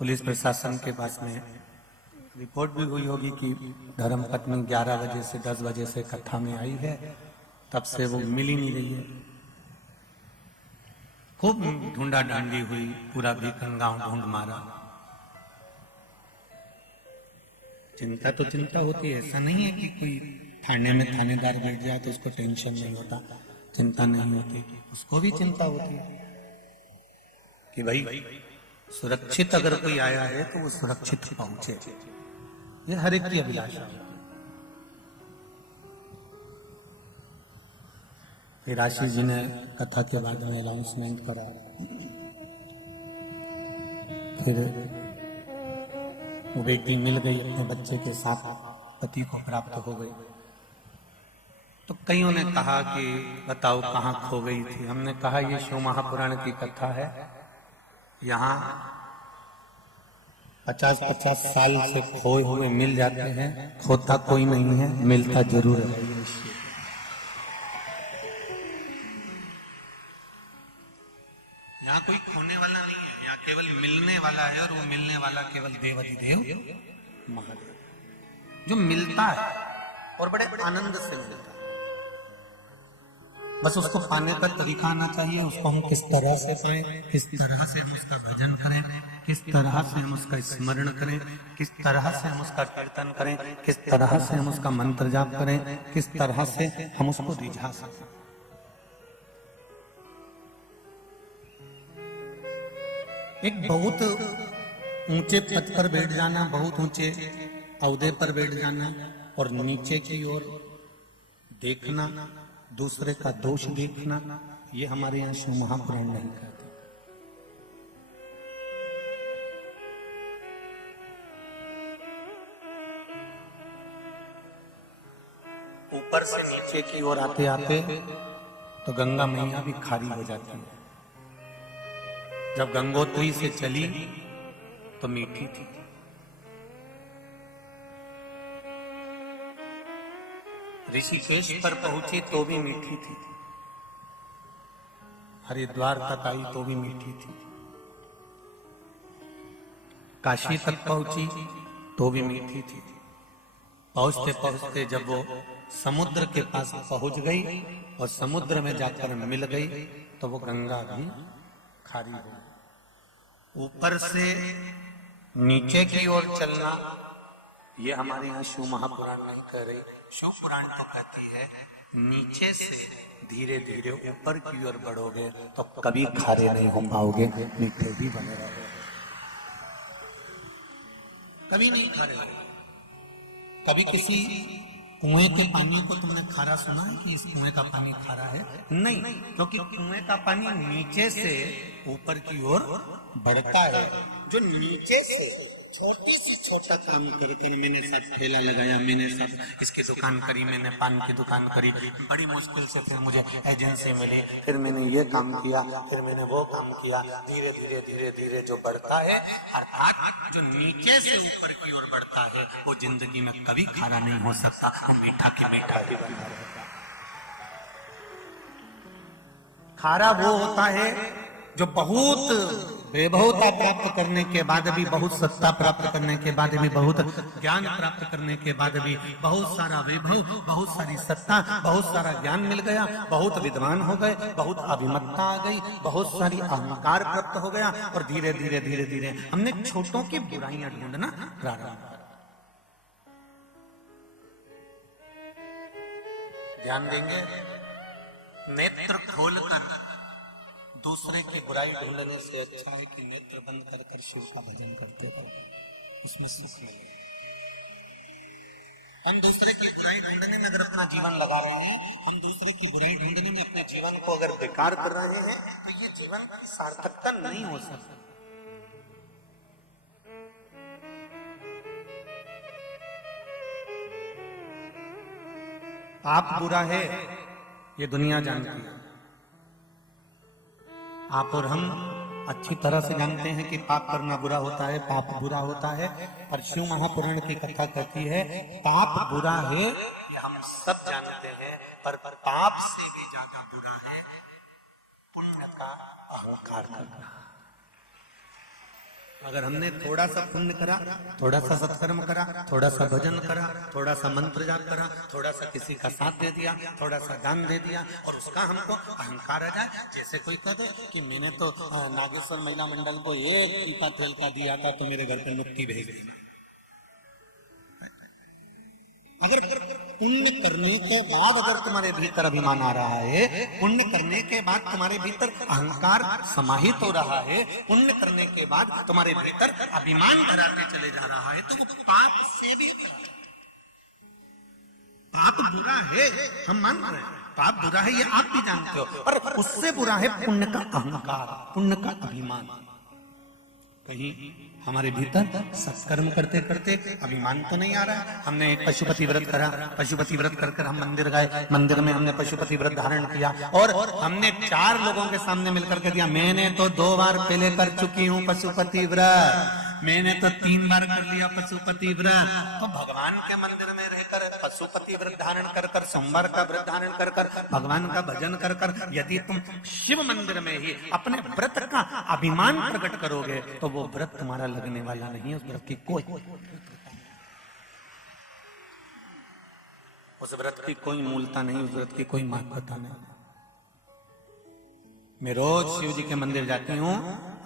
Police प्रशासन के पास में रिपोर्ट भी हुई होगी कि धर्म पत्नी 11 बजे से 10 बजे से कथा में आई है, तब से वो मिल ही नहीं रही है। खूब ढूंढा ढांडी हुई, पूरा बीकन गांव ढूंढ मारा। चिंता तो चिंता होती है, ऐसा नहीं है कि कोई थाने में थानेदार बैठ जाए तो उसको टेंशन नहीं होता, चिंता नहीं होती, उसको भी चिंता होती है कि भाई सुरक्षित अगर कोई आया है तो वो सुरक्षित पहुंचे। ये हर एक की अभिलाषा है। फिर आशीष जी ने कथा के बाद में अनाउंसमेंट करा, फिर वो बेटी मिल गई अपने बच्चे के साथ, पति को प्राप्त हो गई। तो कईयों ने कहा कि बताओ कहाँ खो गई थी। हमने कहा ये शिव महापुराण की कथा है, यहाँ 50-50 साल से खोए हुए मिल जाते हैं, खोता कोई नहीं है, मिलता जरूर है। यहाँ कोई खोने वाला नहीं है, यहाँ केवल मिलने वाला है, और वो मिलने वाला केवल देवाधिदेव महादेव जो मिलता है और बड़े आनंद से मिलता है। बस उसको पाने का तरीका आना चाहिए, उसको हम किस तरह से पाएं, किस तरह से हम उसका भजन करें, किस तरह से हम उसका स्मरण करें, किस तरह से हम उसका कीर्तन करें, किस तरह से हम उसका मंत्र जाप करें, किस तरह से हम उसको रिझा सकें। एक बहुत ऊंचे पद पर बैठ जाना, बहुत ऊंचे औहदे पर बैठ जाना और नीचे की ओर देखना, दूसरे का दोष देखना, ये हमारे यहाँ शिव महापुराण नहीं कहते। ऊपर से नीचे की ओर आते आते तो गंगा मैया भी खारी हो जाती है। जब गंगोत्री से चली तो मीठी थी, ऋषिकेश पर पहुंची तो भी मीठी थी, हरिद्वार तक आई तो भी मीठी थी, काशी तक पहुंची तो भी मीठी थी। पहुंचते पहुंचते जब वो समुद्र के पास पहुंच गई और समुद्र में जाकर मिल गई तो वो गंगा भी खारी हो गई। ऊपर से नीचे की ओर चलना ये हमारे यहाँ शिव महापुराण नहीं कह रही। शिव पुराण तो कहती है नीचे से धीरे धीरे ऊपर की ओर बढ़ोगे तो कभी खारे नहीं हो पाओगे, मीठे ही बने रहोगे, कभी नहीं खारे रहोगे। कभी किसी कुएं के पानी को तुमने खारा सुना है कि इस कुएं का पानी खारा है? नहीं, क्योंकि कुएं का पानी नीचे से ऊपर की ओर बढ़ता है। जो नीचे से छोटी से छोटा काम करके मैंने सब ठेला लगाया, मैंने सब इसकी दुकान करी, मैंने पान की दुकान करी, बड़ी मुश्किल से फिर मुझे एजेंसी मिली, फिर मैंने ये काम किया, फिर मैंने वो काम किया, धीरे धीरे धीरे धीरे जो बढ़ता है, अर्थात जो नीचे से ऊपर की ओर बढ़ता है, वो जिंदगी में कभी खारा नहीं हो सकता, वो मीठा की मीठा ही बना रहता है। खारा वो होता है जो बहुत वैभवता प्राप्त करने के बाद भी, बहुत सत्ता प्राप्त करने के बाद भी, बहुत ज्ञान प्राप्त करने के बाद भी, बहुत सारा वैभव, बहुत सारी सत्ता, बहुत सारा ज्ञान मिल गया, बहुत विद्वान हो गए, बहुत अभिमतता आ गई, बहुत सारी अहंकार प्राप्त हो गया और धीरे धीरे धीरे धीरे हमने छोटों की बुराइयां ढूंढना प्रारंभ कर। ध्यान देंगे, नेत्र खोलकर दूसरे की बुराई ढूंढने से अच्छा है कि नेत्र बंद कर शिव का भजन करते रहो, उसमें सुख मिलेगा। हम दूसरे की बुराई ढूंढने में अगर अपना जीवन लगा रहे हैं, हम दूसरे की बुराई ढूंढने में अपने जीवन को अगर बेकार कर रहे हैं, तो ये जीवन सार्थकता नहीं हो सकता। पाप बुरा है ये दुनिया जानती है, आप और हम अच्छी तरह से जानते हैं कि पाप करना बुरा होता है, पाप बुरा होता है। पर शिव महापुराण की कथा कहती है पाप बुरा है, ये हम सब जानते हैं, पर पाप से भी ज्यादा बुरा है पुण्य का अहंकार करना। अगर हमने थोड़ा सा पुण्य करा, थोड़ा सा सत्कर्म करा, थोड़ा सा भजन करा, थोड़ा सा मंत्र जाप करा, थोड़ा सा किसी का साथ दे दिया, थोड़ा सा दान दे दिया और उसका हमको अहंकार आ जाए, जैसे कोई कह दे कि मैंने तो नागेश्वर महिला मंडल को एक टीपा तेल का दिया था तो मेरे घर पे नुक्ति भेज दी। अगर पुण्य करने के बाद अगर तुम्हारे भीतर अभिमान आ रहा है, पुण्य करने के बाद तुम्हारे भीतर अहंकार समाहित हो रहा है, पुण्य करने के बाद तुम्हारे भीतर अभिमान भराते चले जा रहा है, तो वो पाप से भी, पाप बुरा है, हम मान रहे हैं पाप बुरा है, ये आप भी जानते हो, पर उससे बुरा है पुण्य का अहंकार, पुण्य का अभिमान। कहीं हमारे भीतर सत्कर्म करते करते अभिमान तो नहीं आ रहा है। हमने एक पशुपति व्रत करा, पशुपति व्रत कर हम मंदिर गए, मंदिर में हमने पशुपति व्रत धारण किया और हमने 4 लोगों के सामने मिलकर के दिया, मैंने तो 2 बार पहले कर चुकी हूँ पशुपति व्रत, मैंने तो 3 बार कर लिया पशुपति व्रत। तो भगवान के मंदिर में रहकर पशुपति व्रत धारण कर कर, सोमवार का व्रत धारण कर कर, भगवान का भजन कर कर, यदि तुम शिव मंदिर में ही अपने व्रत का अभिमान प्रकट करोगे तो वो व्रत तुम्हारा लगने वाला नहीं है। उस व्रत की कोई उस व्रत की कोई मूलता नहीं, उस व्रत की कोई महत्वता नहीं। मैं रोज शिव जी के मंदिर जाती हूँ,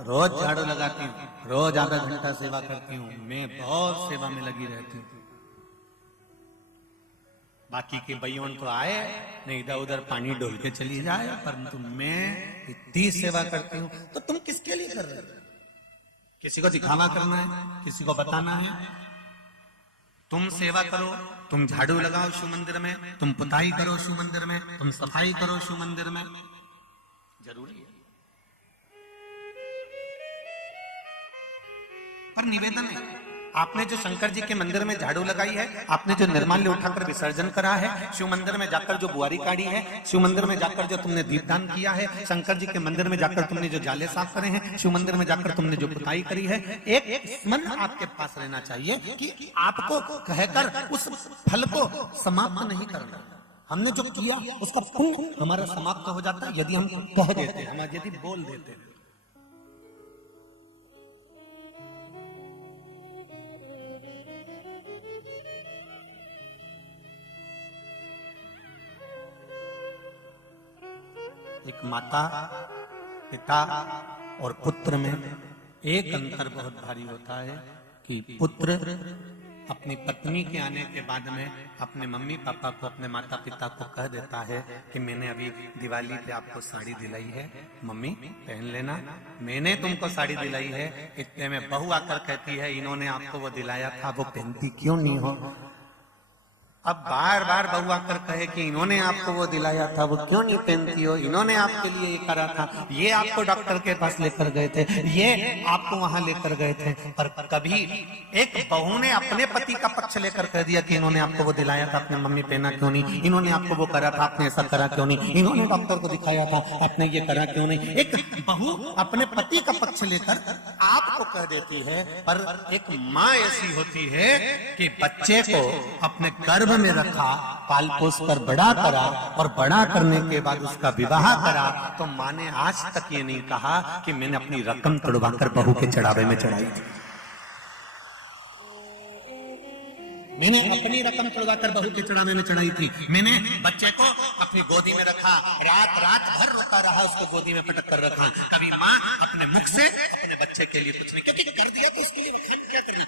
रोज झाड़ू लगाती हूँ, रोज आधा घंटा सेवा करती हूँ, मैं बहुत सेवा में लगी रहती हूँ। बाकी के भाइयों तो आए नहीं, इधर उधर पानी डोल के चली जाए, परंतु मैं इतनी सेवा करती हूँ। तो तुम किसके लिए कर रहे हो? किसी को दिखावा करना है, किसी को बताना है? तुम सेवा करो, तुम झाड़ू लगाओ शिव मंदिर में, तुम पुताई करो शिव मंदिर में, तुम सफाई करो शिव मंदिर में, जरूरी है। पर निवेदन है, आपने जो शंकर जी के मंदिर में झाड़ू लगाई है, आपने जो निर्माल्य उठाकर विसर्जन करा है, शिव मंदिर में जाकर जो बुआरी काढ़ी है, शिव मंदिर में जाकर जो तुमने दीपदान किया है, शंकर जी के मंदिर में जाकर तुमने जो जाले साफ करे हैं, शिव मंदिर में जाकर तुमने जो पुताई करी है, एक मन आपके पास रहना चाहिए कि आपको कहकर उस फल को समाप्त नहीं करना। हमने जो किया उसका पुण्य हमारा समाप्त हो जाता है यदि हम कह देते हैं, हम यदि बोल देते हैं। एक माता, पिता और पुत्र में एक अंतर बहुत भारी होता है कि पुत्र अपनी पत्नी के आने के बाद में अपने मम्मी पापा को, अपने माता पिता को कह देता है कि मैंने अभी दिवाली पे आपको साड़ी दिलाई है, मम्मी पहन लेना। मैंने तुमको साड़ी दिलाई है, इतने में बहू आकर कहती है इन्होंने आपको वो दिलाया था, वो पहनती क्यों नहीं हो? अब बार बार बहू आकर कहे कि इन्होंने आपको वो दिलाया था, वो क्यों नहीं पहनती हो? इन्होंने आपके लिए ये करा था, ये आपको डॉक्टर के पास लेकर गए थे, ये आपको वहां लेकर गए थे। पर कभी एक बहू ने अपने पति का पक्ष लेकर कह दिया कि इन्होंने आपको वो दिलाया था, अपने मम्मी पहना क्यों नहीं? इन्होंने आपको वो करा था, आपने ऐसा करा क्यों नहीं? इन्होंने डॉक्टर को दिखाया था, आपने ये करा क्यों नहीं? एक बहू अपने पति का पक्ष लेकर आपको कह देती है, पर एक माँ ऐसी होती है कि बच्चे को अपने गर्भ में रखा, पाल पोस कर बड़ा करा और बड़ा करने के बाद उसका विवाह करा, तो माँ ने आज तक ये नहीं कहा कि मैंने अपनी रकम तोड़वाकर बहू के चढ़ावे में चढ़ाई थी, मैंने अपनी रकम तोड़वाकर बहू के चढ़ावे में चढ़ाई थी, मैंने बच्चे को अपनी गोदी में रखा, रात रात भर रोका रहा, उसको गोदी में पटक कर रखा। कभी माँ अपने मुख से अपने बच्चे के लिए कुछ नहीं, क्योंकि कर दिया तो उसके लिए क्या करिए।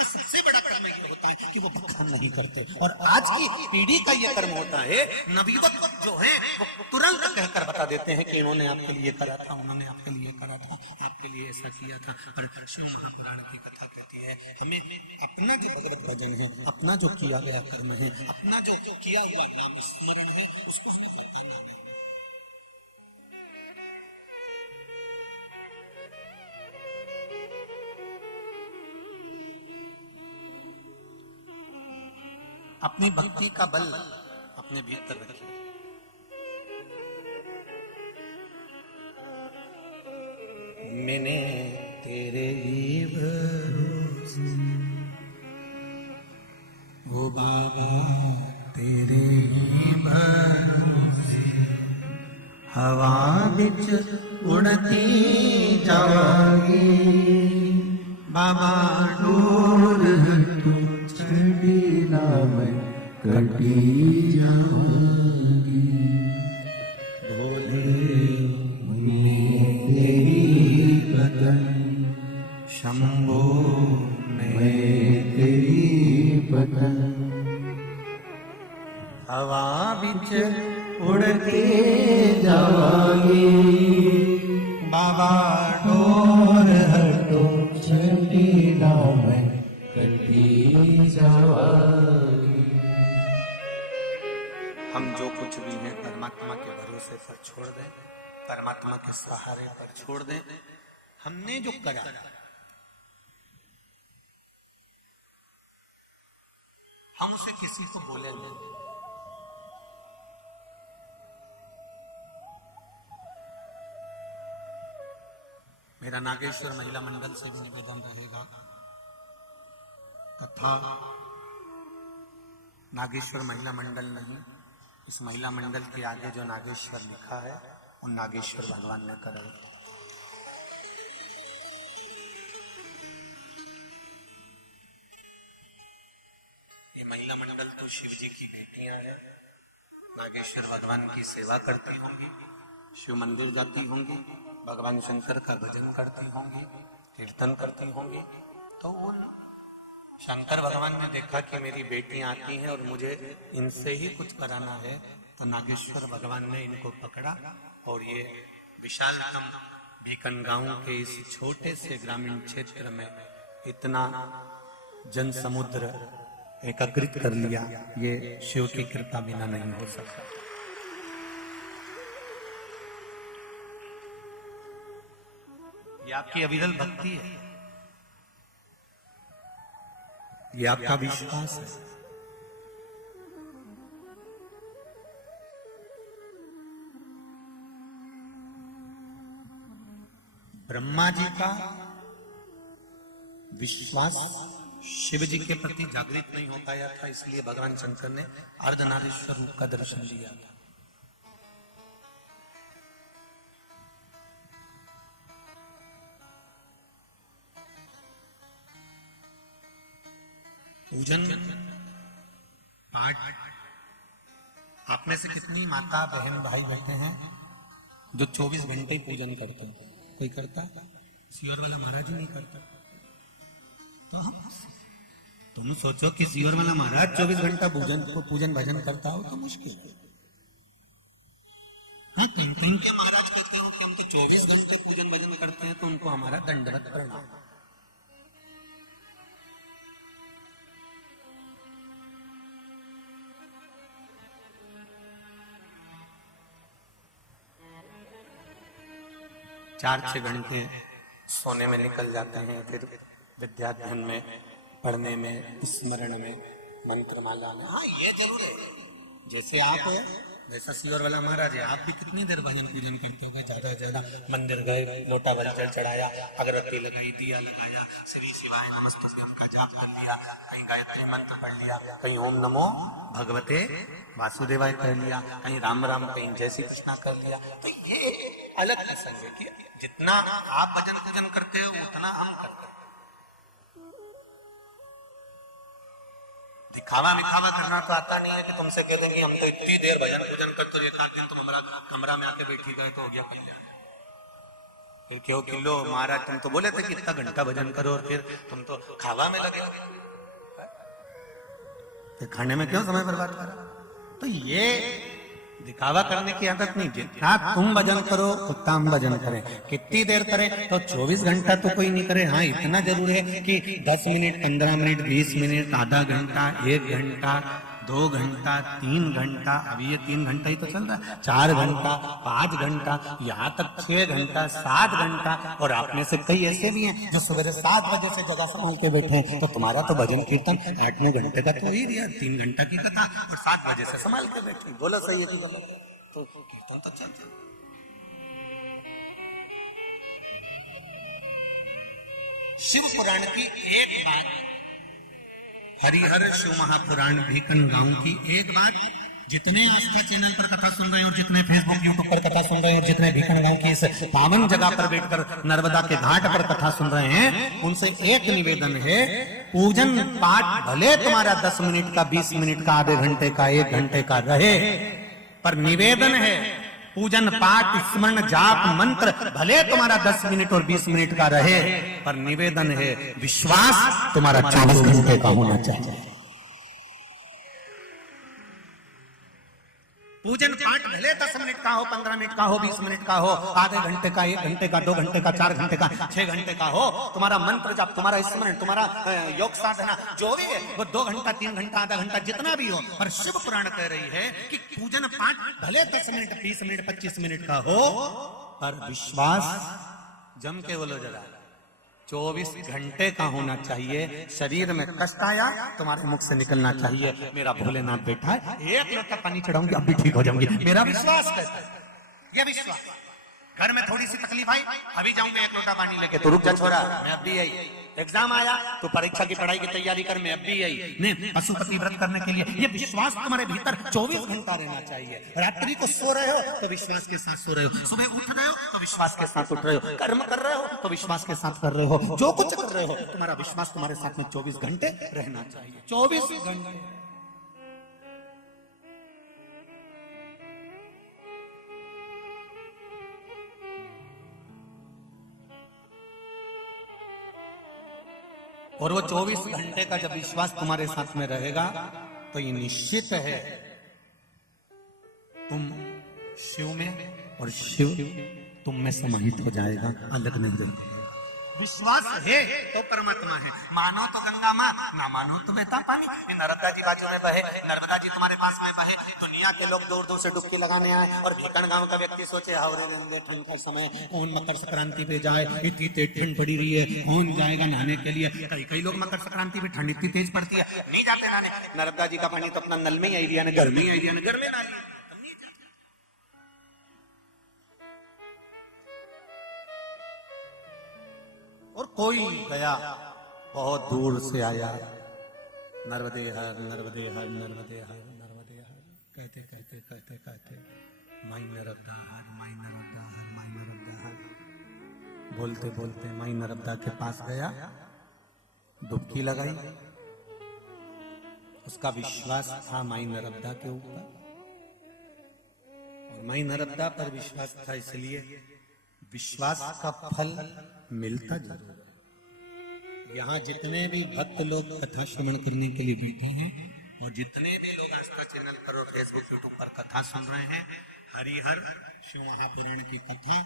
सबसे बड़ा काम ये होता है कि वो बखान नहीं करते, और आज की पीढ़ी का ये कर्म होता है, नवयुवक जो है वो तुरंत कहकर बता देते हैं कि इन्होंने आपके लिए करा था, उन्होंने आपके लिए करा था, आपके लिए ऐसा किया था। पर शिव महापुराण की कथा कहती है हमें अपना जो भगवत भजन है, अपना जो किया गया कर्म है, अपना जो किया हुआ काम स्मरण है, उसको अपनी भक्ति का बल अपने भीतर रखिए। मैंने तेरे ही भरोसे, ओ बाबा तेरे ही भरोसे, हवा बिच उड़ती जागी। बाबा डोर हटो छड़ीला मैं कटी जाऊंगी। भोले मैं तेरी पतन, शंभो मैं तेरी पतन। हवा बिच उड़ के जावांगी। बाबा डोर हटो छड़ीला मैं कटी जावांगी। हम जो कुछ भी हैं परमात्मा के भरोसे पर छोड़ दें, परमात्मा के सहारे पर छोड़ दें। हमने जो करा हम उसे किसी को बोले नहीं। मेरा नागेश्वर महिला मंडल से भी निवेदन रहेगा, कथा नागेश्वर महिला मंडल नहीं, इस महिला मंडल के आगे जो नागेश्वर लिखा है वो नागेश्वर भगवान ने करा है। ये महिला मंडल तो शिव जी की बेटियां हैं, नागेश्वर भगवान की सेवा करती होंगी, शिव मंदिर जाती होंगी, भगवान शंकर का भजन करती होंगी, कीर्तन करती होंगी। तो उन शंकर भगवान ने देखा कि मेरी बेटियां आती हैं और मुझे इनसे ही कुछ कराना है, तो नागेश्वर भगवान ने इनको पकड़ा और ये विशालतम बीकन गांव के इस छोटे से ग्रामीण क्षेत्र में इतना जन समुद्र एकत्रित कर लिया। ये शिव की कृपा बिना नहीं हो सकता। ये आपकी अविरल भक्ति है, ये आपका विश्वास है। ब्रह्मा जी का विश्वास शिव जी के प्रति जागृत नहीं हो पाया था, इसलिए भगवान शंकर ने अर्धनारीश्वर रूप का दर्शन दिया था। पूजन पाठ आप में से कितनी माता बहन भाई बैठे हैं जो 24 घंटे ही पूजन करते हैं? कोई करता? सियोर वाला महाराज ही नहीं करता। तो हम तुम सोचो कि सियोर वाला महाराज 24 घंटा पूजन भजन करता हो तो मुश्किल है। हाँ, कहीं के महाराज कहते हो कि हम तो 24 घंटे पूजन भजन करते हैं, तो उनको हमारा दंडवत प्रणाम। चार 6 घंटे सोने में निकल जाते हैं, फिर विद्याध्ययन में, पढ़ने में, स्मरण में, मंत्रमाला में। हाँ, ये जरूर है। जैसे आप हो वैसा सियोर वाला महाराज है, आप भी कितनी देर भजन पूजन करते हो? ज्यादा से ज्यादा मंदिर गए, लोटा भर जल चढ़ाया, अगरबत्ती लगाई, दिया लगाया, श्री शिवाय नमस्तुभ्यम का जाप कर लिया, कहीं गायत्री मंत्र पढ़ लिया, कहीं ओम नमो भगवते वासुदेवाय कर लिया, कहीं राम राम, कहीं जय श्री कृष्णा कर लिया। तो ये अलग प्रसंग है कि जितना आप भजन पूजन करते हो उतना हम करते हैं। दिखावा मिखावा करना तो आता नहीं है कि तुमसे कह देंगे हम तो इतनी देर भजन पूजन करते हो, एक आध दिन तुम हमारा कमरा में आके बैठी गए तो हो गया कल्याण। फिर क्यों किलो महाराज तुम तो बोले थे कि इतना घंटा भजन करो और फिर तुम तो खावा में लगे हो, फिर खाने में क्यों समय बर्बाद करा? तो ये दिखावा करने की आदत नहीं। जितना तुम भजन करो उतना हम भजन करें। कितनी देर करें? तो 24 घंटा तो कोई नहीं करे। हाँ, इतना जरूर है कि 10 मिनट, 15 मिनट, 20 मिनट, आधा घंटा, 1 घंटा, 2 घंटा, 3 घंटा, अभी ये 3 घंटा ही तो चल रहा है, 4 घंटा, 5 घंटा, यहाँ तक 6 घंटा, 7 घंटा। और आप में से कई ऐसे भी हैं जो सवेरे 7 बजे से जगह संभाल के बैठे हैं, तो तुम्हारा तो भजन कीर्तन 8-9 घंटे का तो ही दिया, 3 घंटा की कथा और 7 बजे से संभाल के बैठे। बोलो सही है कि गलत? तो कीर्तन तो चलता। शिव पुराण की एक बात, हरिहर शिव महापुराण भीकन गांव की एक बात जितने आस्था चैनल पर कथा सुन रहे हो, जितने फेसबुक यूट्यूब पर कथा सुन रहे हो, जितने भीखन गांव की इस पावन जगह पर बैठकर नर्मदा के घाट पर कथा सुन रहे हैं, उनसे एक निवेदन है, पूजन पाठ भले तुम्हारा 10 मिनट का, 20 मिनट का, आधे घंटे का, 1 घंटे का रहे, पर निवेदन है, पूजन पाठ स्मरण जाप मंत्र भले तुम्हारा 10 मिनट और 20 मिनट का रहे, पर निवेदन है, विश्वास तुम्हारा 24 घंटे का होना चाहिए। पूजन पाठ भले 10 मिनट का हो, 15 मिनट का हो, 20 मिनट का हो, आधे घंटे का, 1 घंटे का, 2 घंटे का, 4 घंटे का, 6 घंटे का हो, तुम्हारा मंत्र जाप, तुम्हारा स्मरण, तुम्हारा योग साधना जो भी है वो 2 घंटा, 3 घंटा, आधा घंटा जितना भी हो, पर शिव पुराण कह रही है कि पूजन पाठ भले 10 मिनट, 20 मिनट, 25 मिनट का हो, पर विश्वास जम के बोलो जरा 24 घंटे का होना चाहिए। शरीर में कष्ट आया तुम्हारे मुख से निकलना चाहिए, मेरा भोलेनाथ बैठा है, 1 लोटा पानी चढ़ाऊंगी अब भी ठीक हो जाऊंगी, मेरा विश्वास कहता है। ये विश्वास। घर में थोड़ी सी तकलीफ आई, अभी जाऊंगा 1 लोटा पानी लेके, तो रुक जा छोरा, मैं अब भी आई। एग्जाम आया तो परीक्षा की पढ़ाई की तैयारी कर, मैं अब भी आई। नहीं, पशुपति व्रत करने के लिए ये विश्वास तुम्हारे भीतर 24 घंटा रहना चाहिए। रात्रि को सो रहे हो तो विश्वास के साथ सो रहे हो, सुबह उठ रहे हो तो विश्वास के साथ उठ रहे हो, कर्म कर रहे हो तो विश्वास के साथ कर रहे हो, जो कुछ कर रहे हो तुम्हारा विश्वास तुम्हारे साथ में 24 घंटे रहना चाहिए। 24 घंटे। और वो 24 घंटे का जब विश्वास तुम्हारे साथ में रहेगा तो ये निश्चित है तुम शिव में और शिव तुम में समाहित हो जाएगा, अलग नहीं रहेगा। विश्वास है तो परमात्मा है, मानो तो गंगा माँ, ना मानो तो बहता पानी। नर्मदा जी बाजू में बहे, नर्मदा जी तुम्हारे पास में बहे, दुनिया के लोग दूर दूर से डुबकी लगाने आए, और भीखन गांव का व्यक्ति सोचे हावरे गंगे ठंड का समय, कौन मकर संक्रांति पे जाए, इतनी तेज ठंड पड़ी रही है, कौन जाएगा नहाने के लिए। कई लोग मकर संक्रांति पे ठंड इतनी तेज पड़ती है नहीं जाते नहाने। नर्मदा जी का पानी तो अपना नल में ही आई दिया, घर में ही आई दिया, घर में ना लिया। और कोई गया बहुत दूर से आया, नर्मदे हर, नर्मदे हर, नर्मदे हर, नर्मदे हर, कहते कहते कहते कहते माई नर्मदा हर, माई नर्मदा हर, माई नर्मदा हर, बोलते बोलते माई नर्मदा के पास गया, डुबकी लगाई। उसका विश्वास था माई नर्मदा के ऊपर, और माई नर्मदा पर विश्वास था, इसलिए विश्वास का फल मिलता जरूर है। यहाँ जितने भी भक्त लोग कथा श्रवण करने के लिए बैठे हैं, और जितने भी लोग आस्था चैनल पर और फेसबुक यूट्यूब पर कथा सुन रहे हैं, हरिहर शिव महापुराण की कथा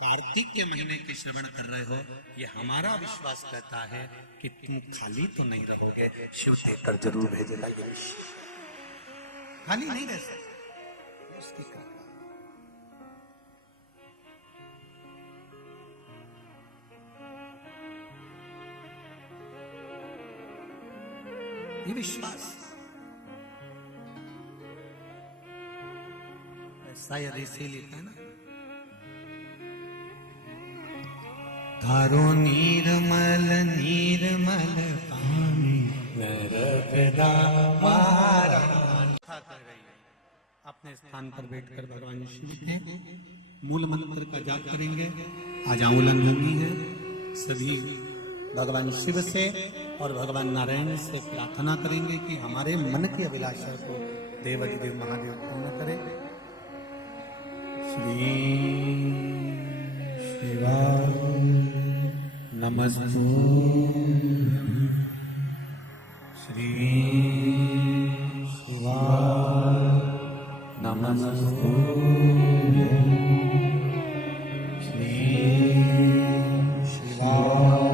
कार्तिक के महीने की श्रवण कर रहे हो, ये हमारा विश्वास कहता है कि तुम खाली तो नहीं रहोगे, शिव देकर जरूर भेजेगा। ये खाली नहीं रह सकते उसकी कृपा। ये विश्वास शायद इसीलिए है ना, धारो निर्मल निर्मल पानी नर्मदा महारानी। अपने स्थान पर बैठकर भगवान शिव के मूल मंत्र का जाप करेंगे। आज आंवलन भूमि है, सभी भगवान शिव से और भगवान नारायण से प्रार्थना करेंगे कि हमारे मन की अभिलाषा को देवाधिदेव महादेव पूर्ण करें। श्री शिवाय नमस्तु, श्री शिवाय नमस्तु, श्री शिवाय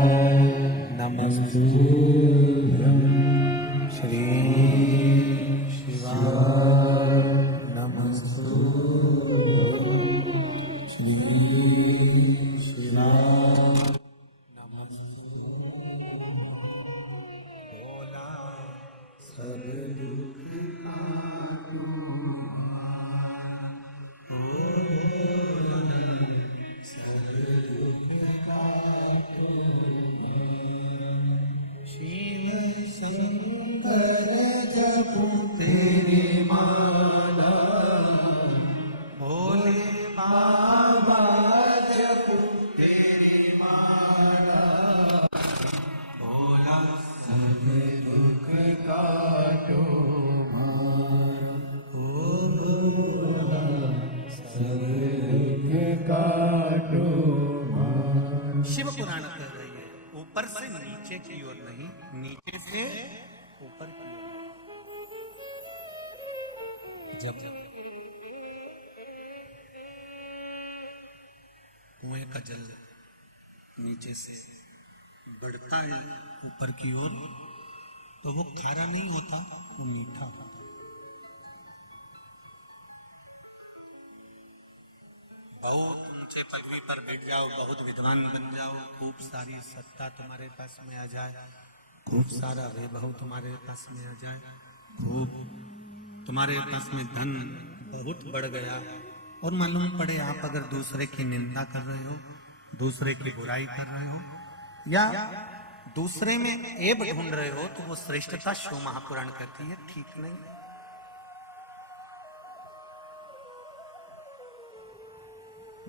नमस्तु, श्री शिवाय नमस्तु, श्री शिवाय नमस्तु। बोला सब दुख काटो, ऊपर से नीचे की ओर नहीं, नीचे से ऊपर की ओर। जब कुएं का जल नीचे से बढ़ता है ऊपर की ओर, तो वो खारा नहीं होता, वो मीठा होता है। बहुत ऊंचे पदवी पर बैठ जाओ, बहुत विद्वान बन जाओ, खूब सारी सत्ता तुम्हारे पास में आ जाए, खूब सारा वैभव तुम्हारे पास में आ जाए, खूब तुम्हारे पास में धन बहुत बढ़ गया, और मालूम पड़े आप अगर दूसरे की निंदा कर रहे हो, दूसरे की बुराई कर रहे हो, या दूसरे में ऐब ढूंढ रहे हो, तो वो श्रेष्ठता शिव महापुराण कहती है ठीक नहीं।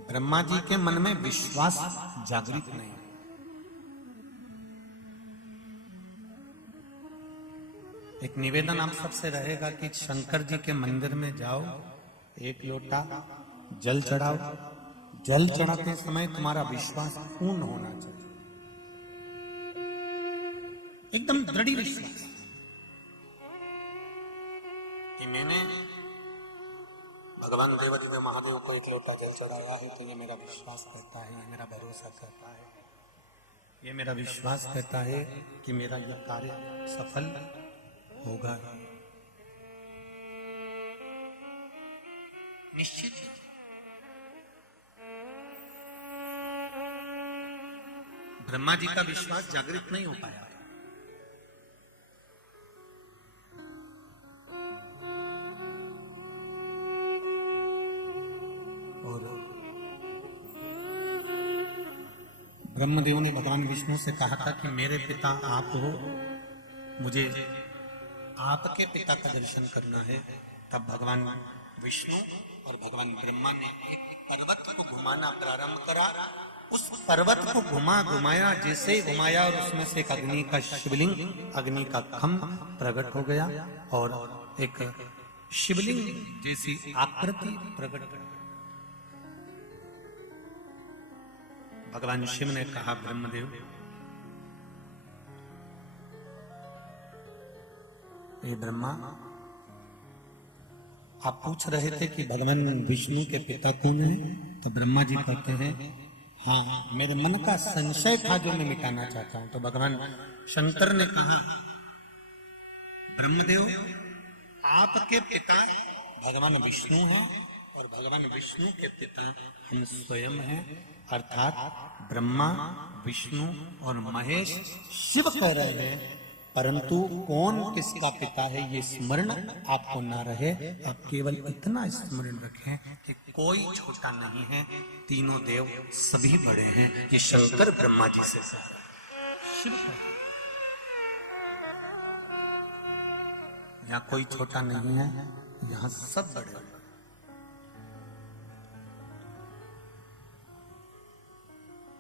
ब्रह्मा जी के मन में विश्वास जागृत नहीं। एक निवेदन आप सबसे रहेगा कि शंकर जी के मंदिर में जाओ, एक लोटा जल चढ़ाओ, जल चढ़ाते समय तुम्हारा विश्वास पूर्ण होना चाहिए, एकदम दृढ़ विश्वास कि मैंने भगवान देवदेव महादेव को एक लोटा जल चढ़ाया है, तो ये मेरा विश्वास करता है, ये मेरा भरोसा करता है, ये मेरा विश्वास करता है कि मेरा यह कार्य सफल होगा। निश्चित ब्रह्मा जी का विश्वास जागृत नहीं हो पाया। और ब्रह्मदेव ने भगवान विष्णु से कहा था कि मेरे पिता आप हो, मुझे आपके पिता का दर्शन करना है। तब भगवान विष्णु और भगवान ब्रह्मा ने एक पर्वत को घुमाना प्रारंभ करा। उस पर्वत को घुमाया, जैसे घुमाया और उसमें से एक अग्नि का शिवलिंग, अग्नि का खम्भ प्रकट हो गया और एक शिवलिंग जैसी आकृति प्रकट हो गई। भगवान शिव ने कहा, ब्रह्मदेव ये ब्रह्मा, आप पूछ रहे थे कि भगवान विष्णु के पिता कौन है, तो ब्रह्मा जी कहते हैं हाँ, मेरे मन का संशय था जो मैं मिटाना चाहता हूं। तो भगवान शंकर ने कहा, ब्रह्मदेव आपके पिता भगवान विष्णु हैं और भगवान विष्णु के पिता हम स्वयं हैं, अर्थात ब्रह्मा विष्णु और महेश शिव कह रहे हैं, परंतु कौन किसका पिता है ये स्मरण आपको ना रहे। आप केवल इतना स्मरण रखें कि कोई छोटा नहीं है, तीनों देव सभी बड़े हैं। ये शंकर ब्रह्मा जी से शिव यहाँ कोई छोटा नहीं है, यहाँ सब बड़े हैं।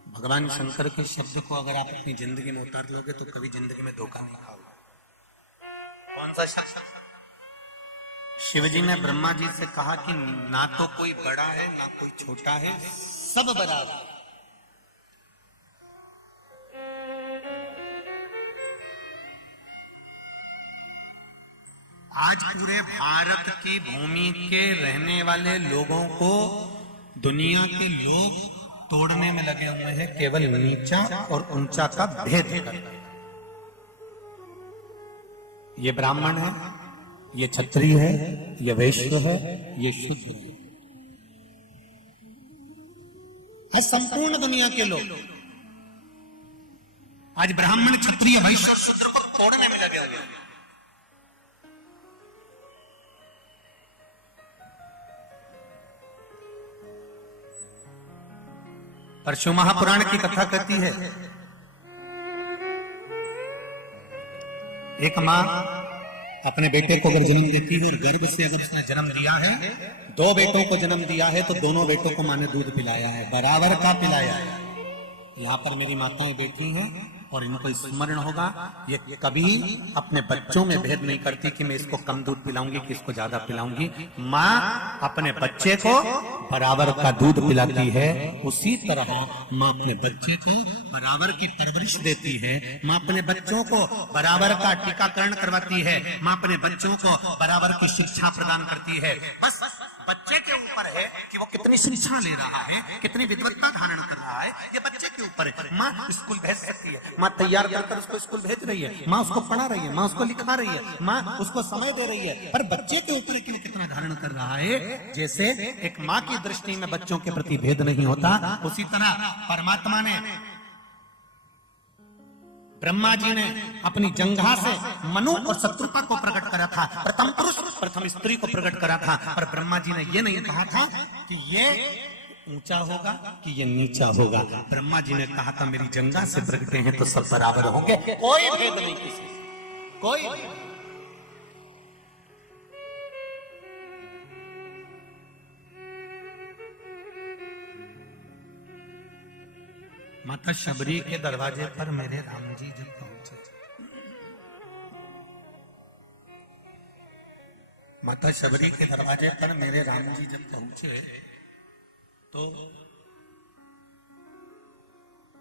भगवान शंकर के शब्द को अगर आप अपनी जिंदगी में उतार लोगे तो कभी जिंदगी में धोखा नहीं खाओगे। कौन सा शब्द? शिव जी ने ब्रह्मा जी से कहा कि ना तो कोई बड़ा है ना कोई छोटा है, सब बराबर। आज पूरे भारत की भूमि के रहने वाले लोगों को दुनिया के लोग तोड़ने में लगे हुए हैं, केवल नीचा और ऊंचा का भेद कर। ये ब्राह्मण है, ये क्षत्रिय है, ये वैश्य है, ये शूद्र है। आज संपूर्ण दुनिया के लोग आज ब्राह्मण, क्षत्रिय, वैश्य और शूद्र को तोड़ने में लगे हुए हैं। पर शिव महापुराण की कथा कहती है, एक मां अपने बेटे को अगर जन्म देती है और गर्भ से अगर उसने जन्म दिया है, 2 बेटों को जन्म दिया है, तो दोनों बेटों को मां ने दूध पिलाया है, बराबर का पिलाया है। यहाँ पर मेरी माताएं बैठी हैं, और इनको स्मरण होगा, ये कभी अपने बच्चों में भेद नहीं करती कि मैं इसको कम दूध पिलाऊंगी कि इसको ज्यादा पिलाऊंगी। माँ अपने बच्चे को बराबर का दूध पिलाती है, उसी तरह माँ अपने बच्चे को बराबर की परवरिश देती है। माँ अपने बच्चों को बराबर का टीकाकरण करवाती है, माँ अपने बच्चों को बराबर की शिक्षा प्रदान करती है। बस बच्चे के ऊपर है कि वो कितनी शिक्षा ले रहा है, कितनी विद्वत्ता धारण कर रहा है, ये बच्चे के ऊपर है। माँ स्कूल भेज सकती है, माँ तैयार कर उसको स्कूल भेज रही है, माँ उसको पढ़ा रही है, माँ उसको लिखा रही है, माँ उसको समय दे रही है, पर बच्चे के ऊपर है कि वो कितना धारण कर रहा है। जैसे एक माँ की दृष्टि में बच्चों के प्रति भेद नहीं होता, उसी तरह परमात्मा ने, ब्रह्मा जी ने अपनी जंघा से मनु और शत्रुपा को प्रकट करा था, प्रथम पुरुष प्रथम स्त्री को प्रकट करा था, पर ब्रह्मा जी ने यह नहीं कहा था कि ये ऊंचा होगा कि ये नीचा होगा। ब्रह्मा जी ने कहा था मेरी जंघा से प्रकटे हैं तो सब बराबर होंगे, कोई भेद नहीं किसी से, कोई भेद। माता शबरी के दरवाजे पर मेरे राम जी जब पहुंचे, माता शबरी के दरवाजे पर मेरे राम जी जब पहुंचे तो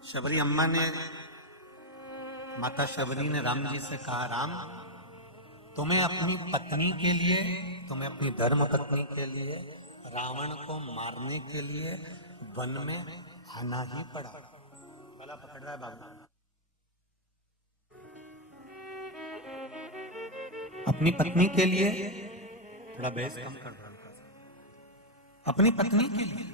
शबरी अम्मा ने, माता शबरी ने राम जी से कहा, राम तुम्हें अपनी पत्नी के लिए, तुम्हें अपनी धर्म पत्नी के लिए रावण को मारने के लिए वन में आना ही पड़ा। गला पकड़ रहा है बाबू। अपनी पत्नी के लिए, थोड़ा बहस कम कर रहा, अपनी पत्नी के लिए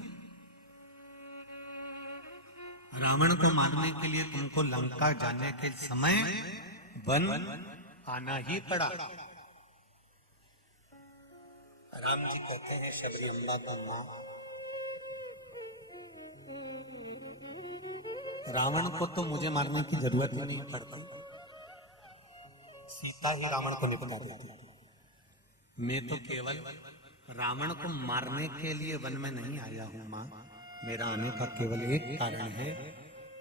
रावण को मारने के लिए तुमको लंका जाने के समय वन आना ही पड़ा। राम जी कहते हैं शबरी अम्बा का मां, रावण को तो मुझे मारने की जरूरत ही नहीं पड़ती, सीता ही रावण को निपटा देती। मैं तो केवल रावण को मारने के लिए वन में नहीं आया हूं मां, मेरा आने का केवल एक कारण है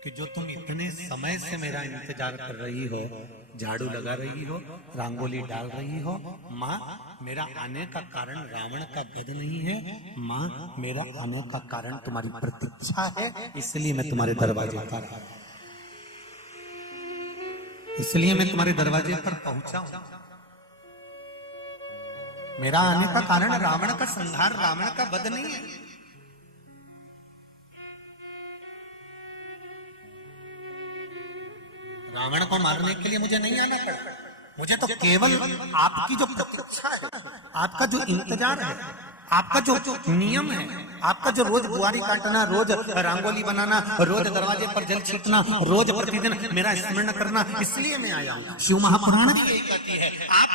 कि जो तुम इतने समय से मेरा इंतजार कर रही हो, झाड़ू लगा रही हो, रंगोली डाल रही हो, माँ मेरा आने का कारण रावण का वध नहीं है, माँ मेरा आने का कारण तुम्हारी प्रतीक्षा है, इसलिए मैं तुम्हारे दरवाजे पर, इसलिए मैं तुम्हारे दरवाजे पर पहुंचा हूं। मेरा आने का कारण रावण का संहार, रावण का वध नहीं है। रावण को मारने के लिए मुझे नहीं आना पड़ा, मुझे तो केवल आपकी जो प्रतीक्षा है, आपका जो इंतजार है, आपका जो नियम है, आपका जो रोज बुआरी काटना, रोज रंगोली बनाना, रोज दरवाजे पर जल छींटना, रोज प्रतिदिन मेरा स्मरण करना, इसलिए मैं आया हूँ। शिव महापुराण भी यही कहती है, आप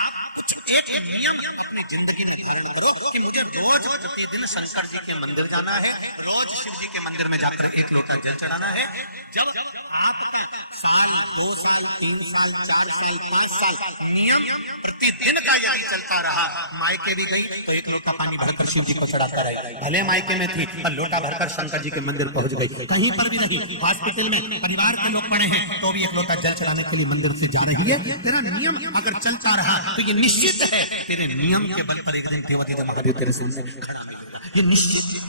एक नियम अपनी जिंदगी में धारण करो कि मुझे रोज प्रतिदिन शंकर जी के मंदिर जाना है, रोज शिव जी के मंदिर में जाकर एक लोटा जल चढ़ाना है। जब आपका साल, 2 साल, 3 साल, 4 साल, 5 साल नियम प्रतिदिन का यदि चलता रहा, मायके भी गई तो एक लोटा पानी भरकर शिव जी को चढ़ाकर आई, भले मायके में थी पर लोटा भरकर शंकर जी के मंदिर पहुंच गई। कहीं पर भी नहीं, हॉस्पिटल में परिवार के लोग पड़े हैं तो भी एक लोटा जल चढ़ाने के लिए मंदिर से जा रही है। तेरा नियम अगर चलता रहा तो ये निश्चित है तेरे नियम के बल पर एक दिन देवादिदेव महादेव तेरे सामने खड़ा मिलेगा, ये निश्चित है।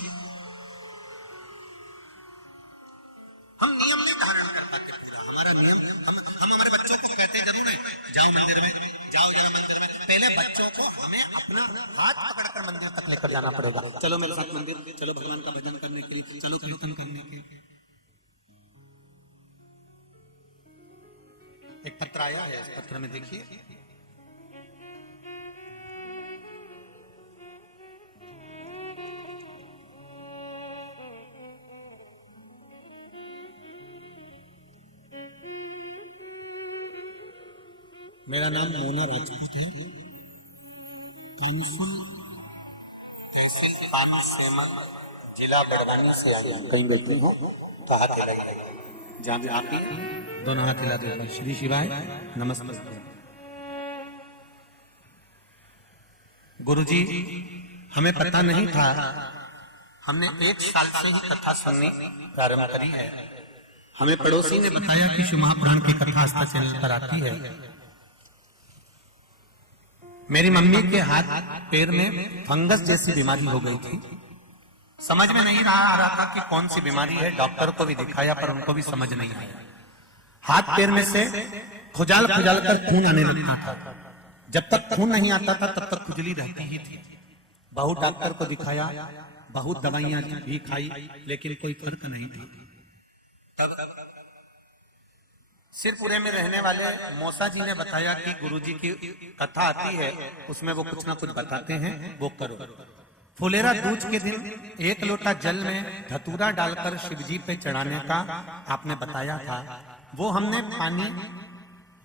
हम नियम नहीं धारण कर पाते पूरा, हमारा नियम, हम हमारे बच्चों को कहते जरूर है जाओ मंदिर में, जाओ जरा मंदिर में, पहले बच्चों को हमें अपना हाथ पकड़कर मंदिर तक लेकर जाना पड़ेगा। चलो मेरे साथ मंदिर, चलो भगवान का भजन करने के लिए, चलो कीर्तन करने के लिए। एक पत्र आया है, इस पत्र में देखिए, मेरा नाम मोना राजपूत है, कानपुर तहसील पानसेमन जिला बड़वानी से आई हूँ। कहीं बैठे हो तो हाथ हिला दीजिए, जहाँ भी आप ही दोनों हाथ हिला दीजिए। श्री शिवाय नमस्ते। गुरुजी हमें पता नहीं था, हमने 1 साल से ही कथा सुननी प्रारंभ करी है, हमें पड़ोसी ने बताया कि शिव महापुराण की कथा आस्था चैनल पर आती है। मेरी मम्मी के हाथ पैर में फंगस जैसी बीमारी हो गई थी। समझ में नहीं आ रहा था कि कौन सी बीमारी है। डॉक्टर को भी दिखाया पर उनको भी समझ नहीं आया। हाथ पैर में से खुजाल खुजाल कर खून आने लगता था। जब तक खून नहीं आता था तब तक खुजली रहती ही थी। बहुत डॉक्टर को दिखाया, बहुत दवाइयां भी खाई, लेकिन कोई फर्क नहीं था। तब सिरपुरे में रहने वाले मौसा जी ने बताया कि गुरुजी की कथा आती है, उसमें वो कुछ ना कुछ बताते हैं, वो करो। फुलेरा दूज के दिन 1 लोटा जल में धतूरा डालकर शिवजी पे चढ़ाने का आपने बताया था। वो हमने पानी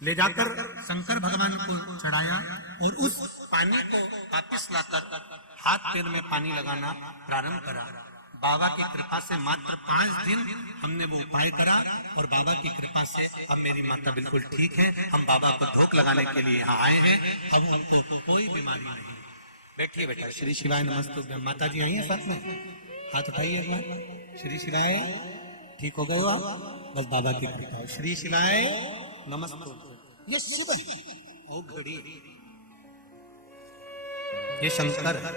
ले जाकर शंकर भगवान को चढ़ाया और उस पानी को वापिस लाकर हाथ पैर में पानी लगाना प्रारंभ करा। बाबा की कृपा से मात्र 5 दिन हमने वो उपाय करा और बाबा की कृपा से अब मेरी माता बिल्कुल ठीक है। हम बाबा को धोख लगाने के लिए यहाँ आए हैं। अब हमको कोई बीमारी नहीं। बैठिए बेटा। श्री शिवाय नमस्तुभ्यम। माता जी आई है साथ में, हाथ उठाइए एक बार। श्री शिवाय। ठीक हो गए हो आप? बस बाबा की कृपा। श्री शिवाय नमस्तुभ्यम। ये शिव है, ओ घड़ी, ये शंकर है।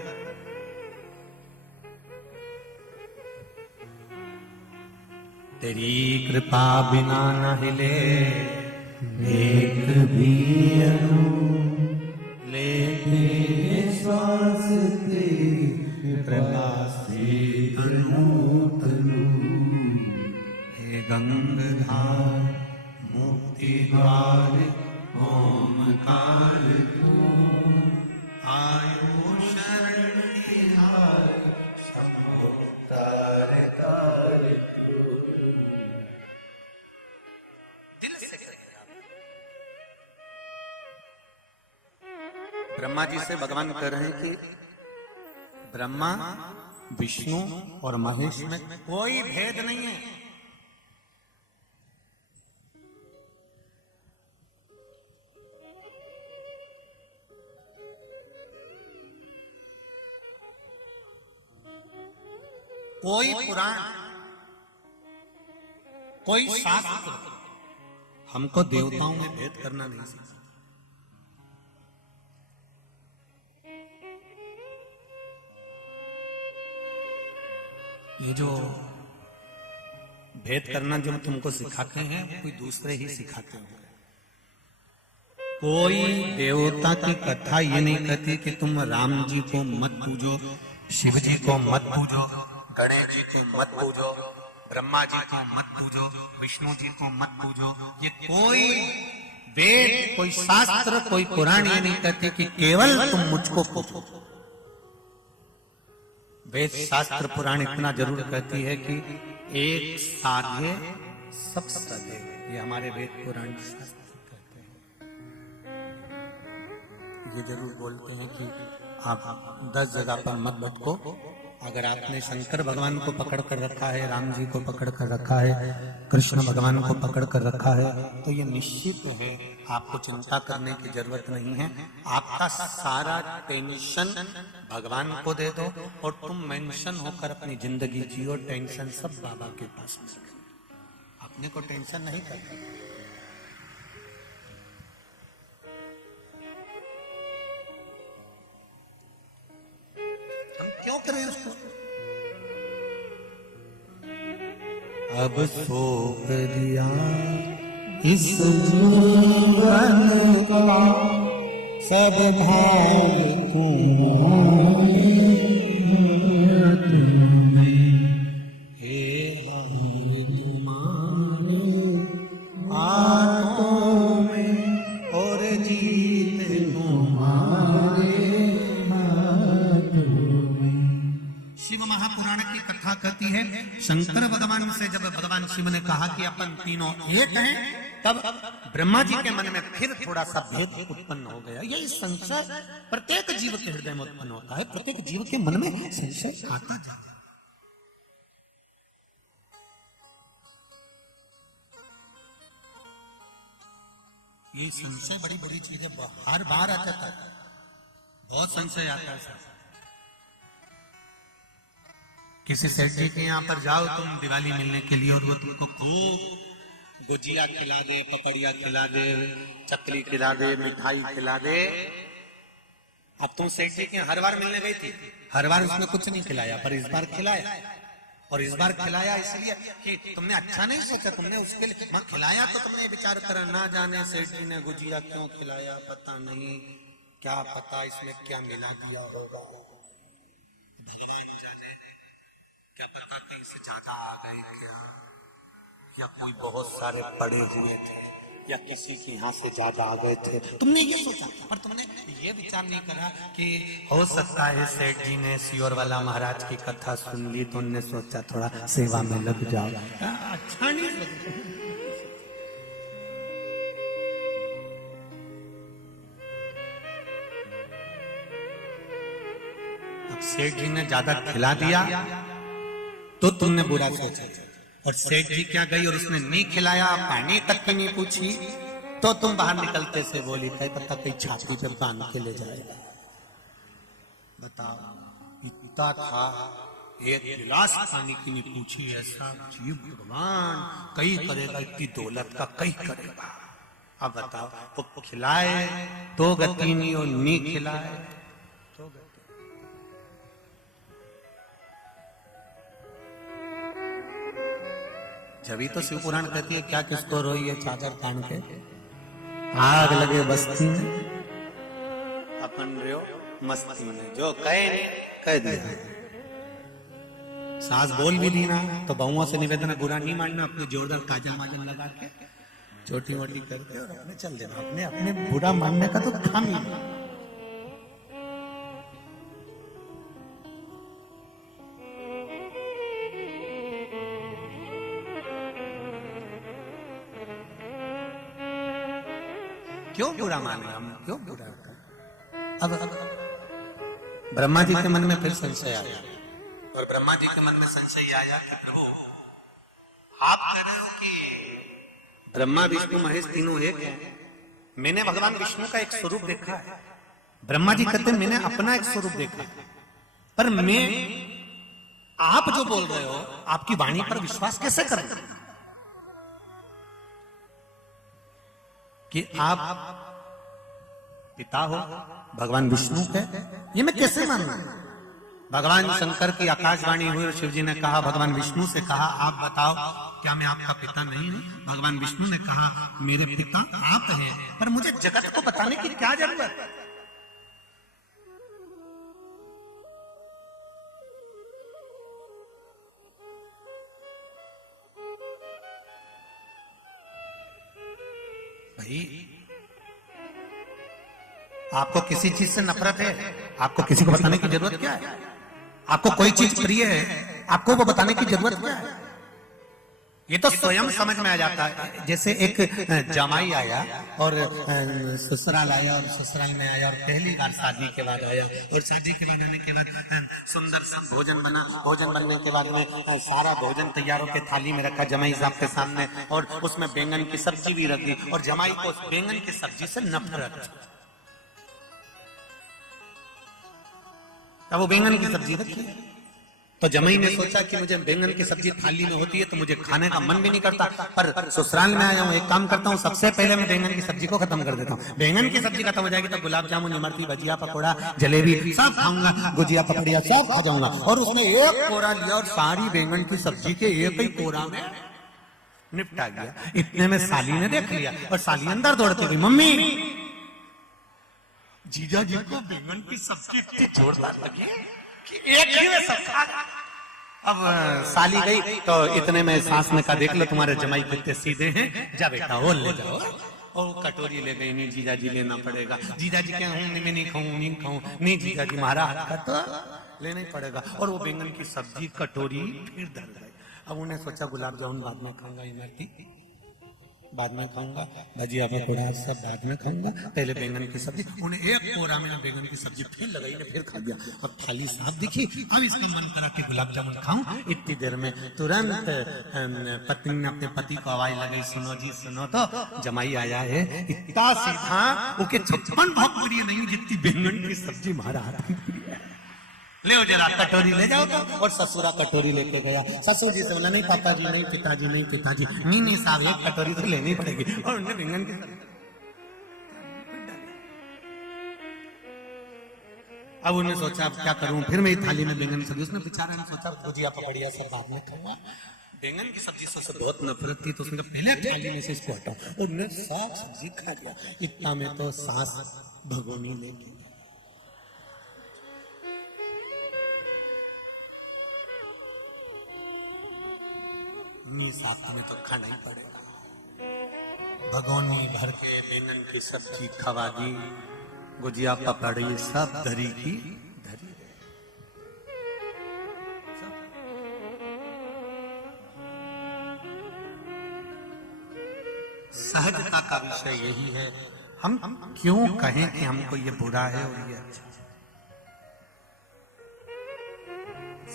तेरी कृपा बिना न हिले एक भी अणु लेते श्वास तेरी कृपा से तनु तनु। हे गंगाधार मुक्ति द्वार ओमकार तू, आयो शरण तिहार शंभो तार तार तू। दिल से ब्रह्मा जी से भगवान कह रहे हैं कि ब्रह्मा विष्णु और महेश में कोई भेद नहीं है। कोई पुराण, कोई शास्त्र हमको देवताओं में भेद करना नहीं सिखाता। ये जो भेद करना जो तुमको सिखाते हैं कोई दूसरे ही सिखाते हैं। कोई देवता की कथा ये नहीं कहती कि तुम राम जी को मत पूजो, शिव जी को मत पूजो, गणेश जी को मत पूजो, ब्रह्मा जी को मत पूजो, विष्णु जी को मत पूजो। ये कोई वेद, कोई शास्त्र, कोई पुराण ये नहीं कहते कि केवल तुम मुझको पूजो। वेद शास्त्र पुराण इतना जरूर कहती है कि एक साधे सब सधे। ये हमारे वेद पुराण शास्त्र कहते हैं। ये जरूर बोलते हैं कि आप 10 जगह पर मत भटको। अगर आपने शंकर भगवान को पकड़ कर रखा है, राम जी को पकड़ कर रखा है, कृष्ण भगवान को पकड़ कर रखा है, तो ये निश्चित है आपको चिंता करने की जरूरत नहीं है। आपका सारा टेंशन भगवान को दे दो और तुम मेंशन होकर अपनी जिंदगी जियो। टेंशन सब बाबा के पास है, अपने को टेंशन नहीं करना। हम क्यों करें उसको? अब सोख दिया इस जीवन का सब भाग तुम्हारे हे तुम्हारे हाथों में और जीत तुम्हारे हाथों में। शिव महापुराण की कथा कहती है शंकर भगवान से जब भगवान शिव ने कहा कि अपन तीनों एक हैं, तब ब्रह्मा जी के मन में फिर थोड़ा सा भेद उत्पन्न हो गया। यही संशय प्रत्येक जीव के हृदय में उत्पन्न होता है, प्रत्येक जीव के मन में संशय आता जाता है। ये संशय बड़ी बड़ी चीज है, हर बार आ जाता है, बहुत संशय आता है। किसी सेठ जी के यहाँ पर जाओ तुम दिवाली मिलने के लिए और वो तुमको खूब गुजिया खिला दे, पपड़िया खिला दे, चकली खिला दे, मिठाई खिला दे। अब तुम सेठ जी के हर बार मिलने गई थी, हर बार उसने कुछ नहीं खिलाया, पर इस बार खिलाया। और इस बार खिलाया इसलिए कि तुमने अच्छा नहीं सोचा, तुमने उसके लिए मां खिलाया तो तुमने विचार करा, ना जाने सेठ जी ने गुजिया क्यों खिलाया, पता नहीं, क्या पता इसमें क्या मिला दिया होगा, भगवान जाने, क्या पता कहीं से ज्यादा आ गए क्या, या कोई बहुत सारे पड़े हुए थे, या किसी के यहाँ से ज्यादा आ गए थे। तुमने ये सोचा, पर तुमने ये विचार नहीं करा कि हो सकता है सेठ जी ने सियोर वाला महाराज की कथा सुन ली तो उनने सोचा थोड़ा सेवा में लग जाओ। अच्छा नहीं सोचा। अब सेठ जी ने ज्यादा खिला दिया तो तुमने बुरा सोचा, और सेठ जी क्या गई और उसने नहीं खिलाया, पानी तक की नहीं पूछी, तो तुम बाहर निकलते से बोली कहीं पता कहीं छाती पे बांध के ले जाएगा। बताओ, इतना था, एक गिलास पानी की नहीं पूछी, ऐसा जीव भगवान कई करेगा, इतनी दौलत का कई करेगा। अब बताओ, वो खिलाए तो गति नहीं और नहीं खिलाए तो गति। जब तो शिव पुराण कहती है क्या किसको रोई है चादर तान के, आग लगे बस्ती में, अपन रहो मस्ती में, जो कहे कह दिया। सास बोल भी दी ना तो बहुओं से निवेदन है बुरा नहीं मानना, अपने जोरदार काजल माजल लगा के छोटी मोटी करके और अपने चल देना, अपने अपने बुरा मानने का तो काम ही नहीं। क्यों बुरा माने हम, क्यों बुरा? अब ब्रह्मा जी के मन में फिर संशय आया, और ब्रह्मा जी के मन में संशय आया कि आप कह रहे हो कि ब्रह्मा विष्णु महेश तीनों एक हैं, मैंने भगवान विष्णु का एक स्वरूप देखा है। ब्रह्मा जी कहते हैं मैंने अपना एक स्वरूप देखा है, पर मैं आप जो बोल रहे हो आपकी वाणी पर विश्वास कैसे करें कि आप पिता हो भगवान विष्णु के, ये मैं कैसे मानूं? भगवान शंकर की आकाशवाणी हुई और शिव जी ने कहा, भगवान विष्णु से कहा आप बताओ क्या मैं आपका पिता नहीं हूं? भगवान विष्णु ने कहा मेरे पिता आप हैं, पर मुझे जगत को बताने की क्या जरूरत है? भाई आपको किसी चीज से नफरत है, आपको किसी को बताने की जरूरत क्या है? आपको कोई चीज प्रिय है, आपको वो बताने की जरूरत क्या है? ये तो स्वयं समझ में आ जाता है। जैसे एक जमाई आया और ससुराल आया, और ससुराल में आया और पहली बार शादी के बाद आया, और शादी के बाद आने के बाद सुंदर सा भोजन बना, भोजन बनने के बाद में सारा भोजन तैयार होकर थाली में रखा जमाई साहब के सामने, और उसमें बैंगन की सब्जी भी रखी, और जमाई को बैंगन की सब्जी से नफरत। अब वो बैंगन की सब्जी रखी, तो जमाई ने सोचा कि मुझे बैंगन की सब्जी थाली में होती है तो मुझे खाने का मन भी नहीं करता, पर ससुराल में आया हूँ, एक काम करता हूँ, सबसे पहले मैं बैंगन की सब्जी को खत्म कर देता हूँ। बैंगन की सब्जी खत्म हो जाएगी तो गुलाब जामुन, इमरती, भजिया, पकौड़ा, जलेबी सब खाऊंगा, गुजिया, पपड़िया सब खा जाऊंगा। और उसने एक कोरा लिया और सारी बैंगन की सब्जी के एक ही कोरा में निपटा गया। इतने में साली ने देख लिया, और साली अंदर दौड़ते हुए, मम्मी जीजा जी को बैंगन की सब्जी इतनी जोरदार लगी कि एक ही में सब खा गया। अब साली गई तो इतने में सास ने कहा देख लो तुम्हारे जमाई कितने सीधे हैं, जा बेटा वो ले जाओ, और कटोरी ले गई, नहीं जीजा जी लेना पड़ेगा, जीजा जी क्या हूँ मैं नहीं खाऊं, नहीं खाऊं, नहीं जीजा जी हमारा हाथ का तो लेना ही पड़ेगा। और वो बैंगन की सब्जी कटोरी फिर धर गई। अब उन्हें सोचा गुलाब जामुन बाद में खाऊंगा, इमरती बाद में खाऊंगा, भजिया पकौड़ा सब बाद में खाऊंगा, पहले बैंगन की सब्जी। उन्हें एक कोरा में बैंगन की सब्जी फिर लगाई ने फिर खा दिया। अब थाली साफ दिखी, अब इसका मन करा कि गुलाब जामुन खाऊं। इतनी देर में तुरंत पत्नी ने अपने पति को आवाज लगाई, सुनो जी सुनो, तो जमाई आया है, इतना सीधा उके 56 भोग प्रिय नहीं जितनी बैंगन की सब्जी मारा। ले जरा कटोरी ले जाओ तो। और ससुरा कटोरी लेके गया। ससुर जी से बोला नहीं पापा जी, नहीं पिताजी, नहीं पिताजी, नहीं साहब एक कटोरी तो लेनी पड़ेगी। और उन्हें बैंगन की सब्जी, अब उन्हें सोचा अब क्या करूं, फिर मैं थाली में बैंगन सब्जी, उसने बेचारे ने सोचा भुजिया पकड़िया सब बाद में खाऊंगा। बैंगन की सब्जी से बहुत नफरत थी तो उसने पहले थाली में से इसको हटाओ, और उन्हें साग सब्जी खा लिया। इतना में तो सास भगोनी लेके साथ में तो खाना ही पड़ेगा। भगोनी भर के बैंगन की सब्जी खवा दी, गुजिया पकड़ी सब धरी की धरी। सहजता का विषय यही है, हम क्यों कहें कि हमको ये बुरा है और ये अच्छा।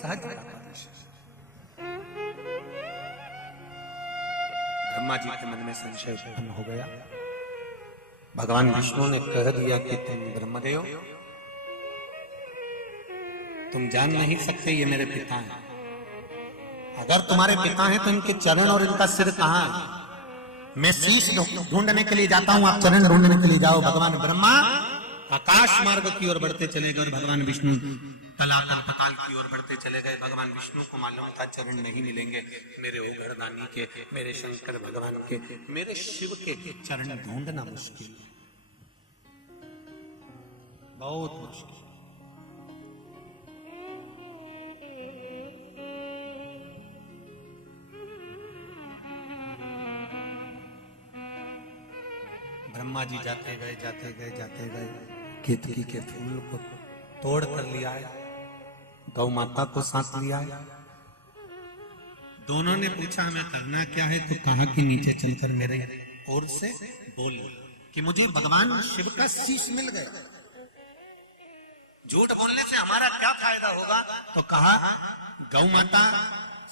सहजता का विषय। ब्रह्मा जी के मन में संशय उत्पन्न हो गया। भगवान विष्णु ने कह दिया कि तुम ब्रह्मदेव, तुम जान नहीं सकते ये मेरे पिता हैं। अगर तुम्हारे पिता हैं तो इनके चरण और इनका सिर कहाँ है? मैं शीश ढूंढने के लिए जाता हूं, आप चरण ढूंढने के लिए जाओ। भगवान ब्रह्मा आकाश मार्ग की ओर बढ़ते चले गए और भगवान विष्णु तलातल पताल की ओर बढ़ते चले गए। भगवान विष्णु को मालूम था चरण नहीं मिलेंगे मेरे ओघरदानी के, मेरे शंकर भगवान के, मेरे शिव के चरण ढूंढना मुश्किल, बहुत मुश्किल। ब्रह्मा जी जाते गए केतकी के फूल को तोड़ कर लिया है, गौ माता को साथ लिया है। दोनों ने पूछा हमें करना क्या है, तो कहा कि नीचे चलकर मेरे ओर से बोल कि मुझे भगवान शिव का शीश मिल गया। झूठ बोलने से हमारा क्या फायदा होगा? तो कहा गौ माता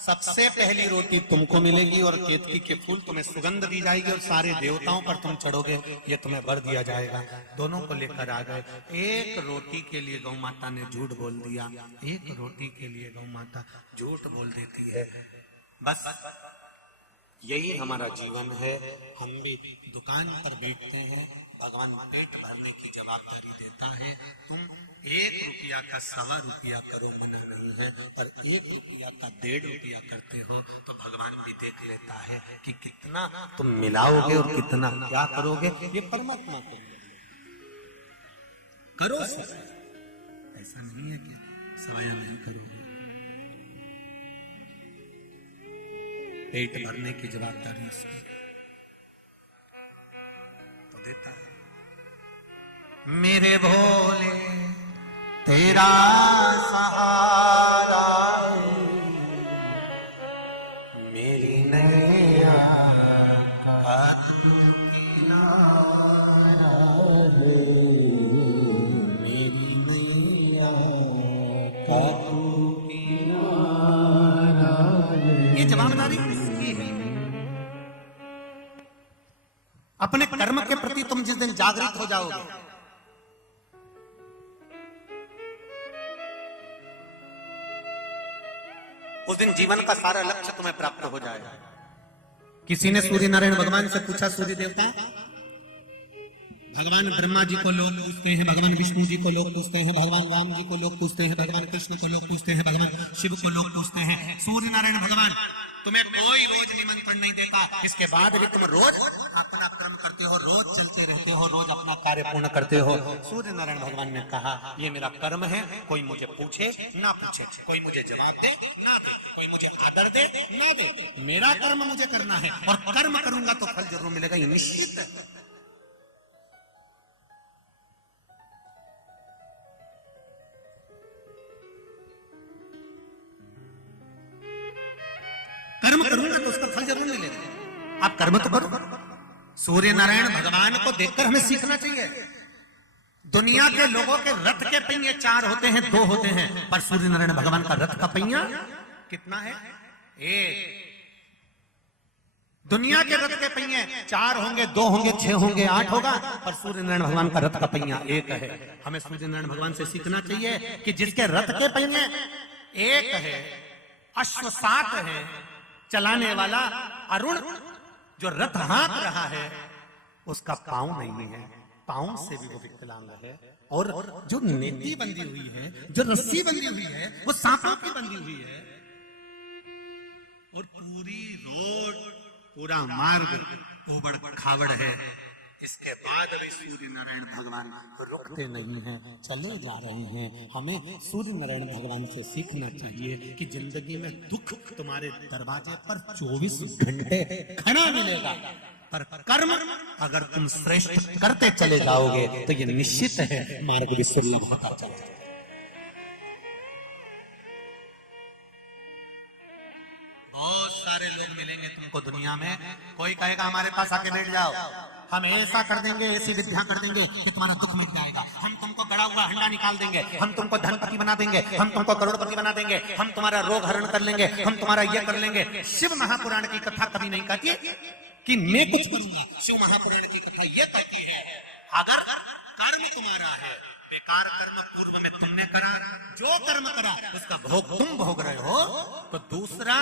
सबसे पहली रोटी तुमको मिलेगी और केतकी के फूल तुम्हें सुगंध दी जाएगी और सारे देवताओं पर तुम चढ़ोगे, ये तुम्हें वर दिया जाएगा। दोनों को लेकर आ गए। एक रोटी के लिए गौ माता ने झूठ बोल दिया, एक रोटी के लिए गौ माता झूठ बोल देती है। बस यही हमारा जीवन है। हम भी दुकान पर बैठते हैं, भगवान पेट भरने की जवाबदारी देता है। तुम 1 रुपया का 1.25 रुपया करो, मना नहीं है, पर 1 रुपया का 1.5 रुपया करते हो तो भगवान भी देख लेता है कि कितना तुम मिलाओगे और कितना क्या करोगे। ये परमात्मा को करो, ऐसा नहीं है कि सवाया नहीं करोगे। पेट भरने की जवाबदारी इसकी तो देता है। मेरे भोले तेरा सहारा, मेरी नैया का किनारा, मेरी नैया का किनारा। ये जवाबदारी किसकी है? अपने कर्म के प्रति तुम जिस दिन जागृत हो जाओगे, उस दिन जीवन का सारा लक्ष्य तुम्हें प्राप्त हो जाएगा। किसी ने सूर्य नारायण भगवान से पूछा, सूर्य देवता, भगवान ब्रह्मा जी को लोग पूछते हैं, भगवान विष्णु जी को लोग पूछते हैं, भगवान राम जी को लोग पूछते हैं, भगवान कृष्ण को लोग पूछते हैं, भगवान शिव को लोग पूछते हैं, सूर्य नारायण भगवान तुम्हें कोई रोज निमंत्रण नहीं देता, इसके बाद भी तुम रोज अपना कर्म करते हो, रोज चलते रहते हो, रोज अपना कार्य पूर्ण करते हो। सूर्य नारायण भगवान ने कहा ये मेरा कर्म है, कोई मुझे पूछे ना पूछे, कोई मुझे जवाब दे ना दे, कोई मुझे आदर दे ना दे, मेरा कर्म मुझे करना है और कर्म करूंगा तो फल जरूर मिलेगा, ये निश्चित है। कर्म करूंगा तो उसका फल जरूर मिलेगा। आप कर्म तो करो। सूर्य नारायण भगवान को देखकर हमें सीखना चाहिए। दुनिया के लोगों के रथ के पहिए 4 होते हैं, 2 होते हैं, पर सूर्य नारायण भगवान का रथ का पहिया कितना है? 1। दुनिया के रथ के पहिए 4 होंगे, 2 होंगे, 6 होंगे, 8 होगा, पर सूर्य नारायण भगवान का रथ का पहिया एक है। हमें सूर्य नारायण भगवान से सीखना चाहिए कि जिसके रथ के पहिए एक है, अश्व 7 है, चलाने वाला अरुण जो रथ हाँक रहा है उसका पांव नहीं है, पांव से भी वो विकलांग है। और जो नेति बंधी हुई है, जो रस्सी बंधी हुई है, वो सांपों की बंधी हुई है। और पूरी रोड, पूरा मार्ग उबड़ खाबड़ है। इसके बाद भी सूर्य नारायण भगवान रुकते नहीं हैं, चले जा रहे हैं। हमें सूर्य नारायण भगवान से सीखना चाहिए कि जिंदगी में दुख तुम्हारे दरवाजे पर 24 घंटे खड़ा मिलेगा, पर कर्म अगर तुम श्रेष्ठ करते चले जाओगे तो ये निश्चित है मार्ग भी सुलभ होता चला जाएगा। बहुत सारे लोग मिलेंगे तुमको दुनिया में, कोई कहेगा हमारे पास आके बैठ जाओ, हम ऐसा कर देंगे, ऐसी विद्या कर देंगे कि तुम्हारा दुख मिट जाएगा, हम तुमको गड़ा हुआ हंडा निकाल देंगे, हम तुमको धनपति बना देंगे, हम तुमको करोड़पति बना देंगे, हम तुम्हारा रोग हरण कर लेंगे, हम तुम्हारा ये कर लेंगे। शिव महापुराण की कथा कभी नहीं कहती कि मैं कुछ करूंगा। शिव महापुराण की कथा ये कहती है अगर कर्म तुम्हारा है, बेकार कर्म पूर्व में तुमने करा, जो कर्म करा उसका भोग तुम भोग रहे हो, तो दूसरा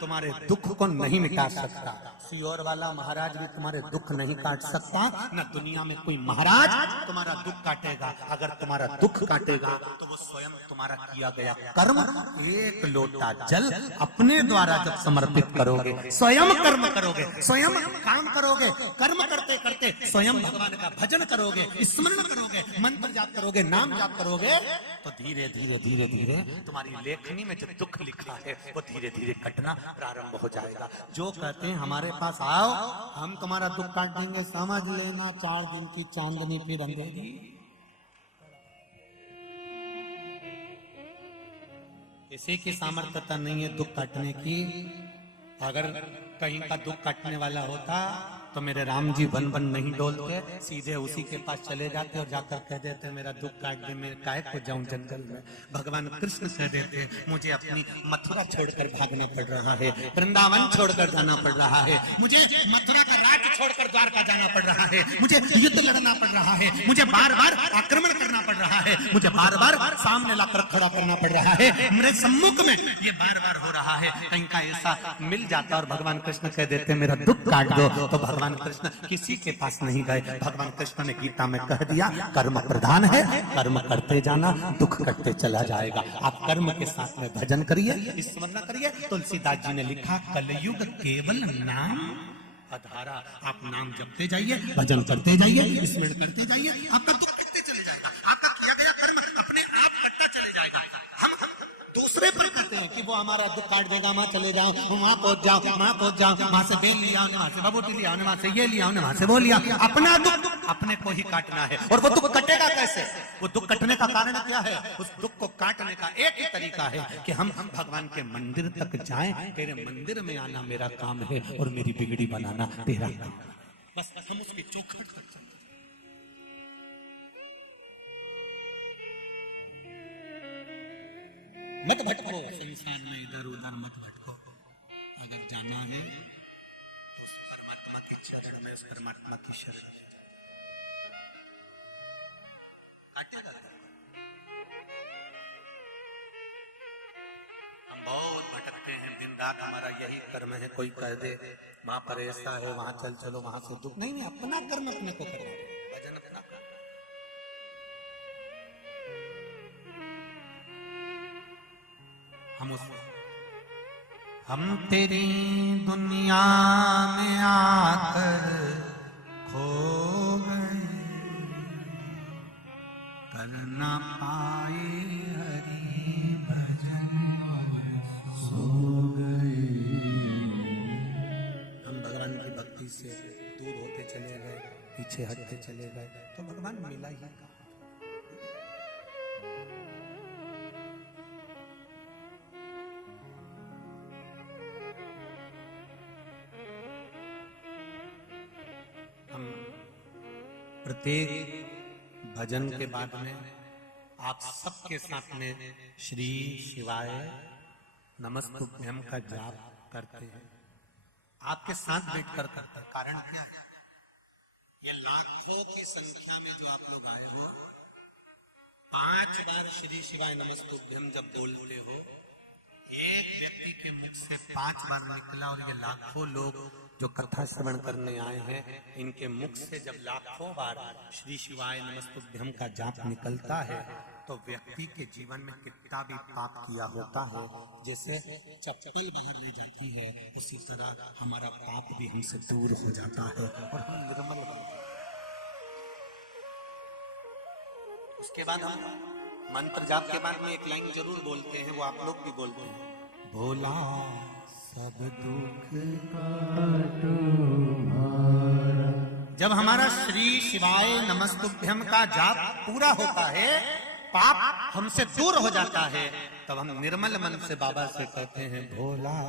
तुम्हारे दुख को नहीं मिटा सकता। सियोर वाला महाराज भी तुम्हारे दुख नहीं काट सकता, न दुनिया में कोई महाराज तुम्हारा दुख काटेगा। अगर तुम्हारा दुख काटेगा तो वो स्वयं तुम्हारा किया गया कर्म, एक लोटा जल अपने द्वारा जब समर्पित करोगे, स्वयं कर्म करोगे, स्वयं काम करोगे, कर्म करते करते स्वयं भगवान का भजन करोगे, स्मरण करोगे, मंत्र जाप करोगे, नाम जाप करोगे, तो धीरे धीरे धीरे धीरे तुम्हारी लेखनी में जो दुख लिखा है वो धीरे धीरे कटना प्रारंभ हो जाएगा। जो कहते हैं हमारे पास आओ, हम तुम्हारा दुख काट देंगे, समझ लेना 4 दिन की चांदनी फिर अंधेरी। किसी की सामर्थ्यता नहीं है दुख काटने की। अगर कहीं का दुख काटने वाला होता तो मेरे राम जी वन वन नहीं डोलते, सीधे उसी के पास चले जाते और जाकर कह देते मेरा दुख काट दे, मैं काहे को जाऊं जंगल में। भगवान कृष्ण कह देते मुझे अपनी मथुरा छोड़कर भागना पड़ रहा है, वृंदावन छोड़कर जाना पड़ रहा है, मुझे मथुरा का राज्य छोड़कर द्वारका जाना पड़ रहा है, मुझे युद्ध लड़ना पड़ रहा है, मुझे बार बार आक्रमण करना पड़ रहा है, मुझे बार बार सामने लाकर खड़ा करना पड़ रहा है, मेरे सम्मुख में ये बार बार हो रहा है। कहीं का ऐसा मिल जाता और भगवान कृष्ण कह देते मेरा दुख काट दो, तो भगवान कृष्ण किसी के पास नहीं गए। भगवान कृष्ण ने गीता में कह दिया कर्म प्रधान है, कर्म करते जाना, दुख कटते चला जाएगा। आप कर्म के साथ में भजन करिए, स्मरण करिए। तुलसीदास जी ने लिखा कलयुग केवल नाम आधारा। आप नाम जपते जाइए, भजन करते जाइए, स्मरण करते जाइए, आपका दुख कटते चले जाएगा, आपका किया गया कर्म अपने आप कटता चले जाएगा। हम दूसरे पर कहते हैं कि वो हमारा दुख काट देगा, वहां चले जाओ, वहां पहुंच जाओ, वहां पहुंच जाओ, वहां से बेल लिया, वहां से बबूटी लिया, वहां से ये लिया, वहां से वो लिया। अपना दुख अपने को ही काटना है। और वो दुख कटेगा कैसे? वो दुख कटने का कारण क्या है? उस दुख को काटने का एक ही तरीका है कि हम भगवान के मंदिर तक जाएं। तेरे मंदिर में आना मेरा काम है और मेरी बिगड़ी बनाना तेरा काम। बस हम उसकी चौखट तक चलते। मत भटको संसार में, इधर उधर मत भटको। अगर जाना है उस परमात्मा के चरण में, उस परमात्मा की शरण में काटेगा। हम बहुत भटकते हैं दिन रात, हमारा यही कर्म है। कोई कह दे वहां पर ऐसा है, वहां चल चलो, वहां से दुख नहीं, नहीं, अपना कर्म अपने को करना, भजन अपना कर्म। हम तेरी दुनिया में आकर खो गए, कर ना पाए हरि भजन सो गए। हम भगवान की भक्ति से दूर होते चले गए, पीछे हटते चले गए, तो भगवान मिला ही कहा। प्रत्येक भजन के बाद में आप सबके साथ में श्री शिवाय नमस्तुभ्यम का जाप करते हैं। आपके साथ बैठकर करता है। कारण क्या है? ये लाखों की संख्या में जो आप लोग आए हो, 5 बार श्री शिवाय नमस्तुभ्यम जब बोलते हो, एक व्यक्ति के मुख से 5 बार निकला, और ये लाखों लोग जो कथा श्रवण करने आए हैं, इनके मुख से जब लाखों बार श्री शिवाय नमस्तुभ्यम का जाप निकलता है, तो व्यक्ति के जीवन में कितना भी पाप किया होता है, जैसे चप्पल बाहर ले जाती है, उसी तरह हमारा पाप भी हमसे दूर हो जाता है और हम निर्मल बनते हैं। उसके बाद हम मंत्र जाप के बाद में एक लाइन जरूर बोलते हैं, वो आप लोग भी बोलते हैं, भोला सब दुख काटो भारा। जब हमारा श्री शिवाय नमस्तुभ्यम का जाप पूरा होता है, पाप हमसे दूर हो जाता है, तब हम निर्मल मन से बाबा से कहते हैं, भोला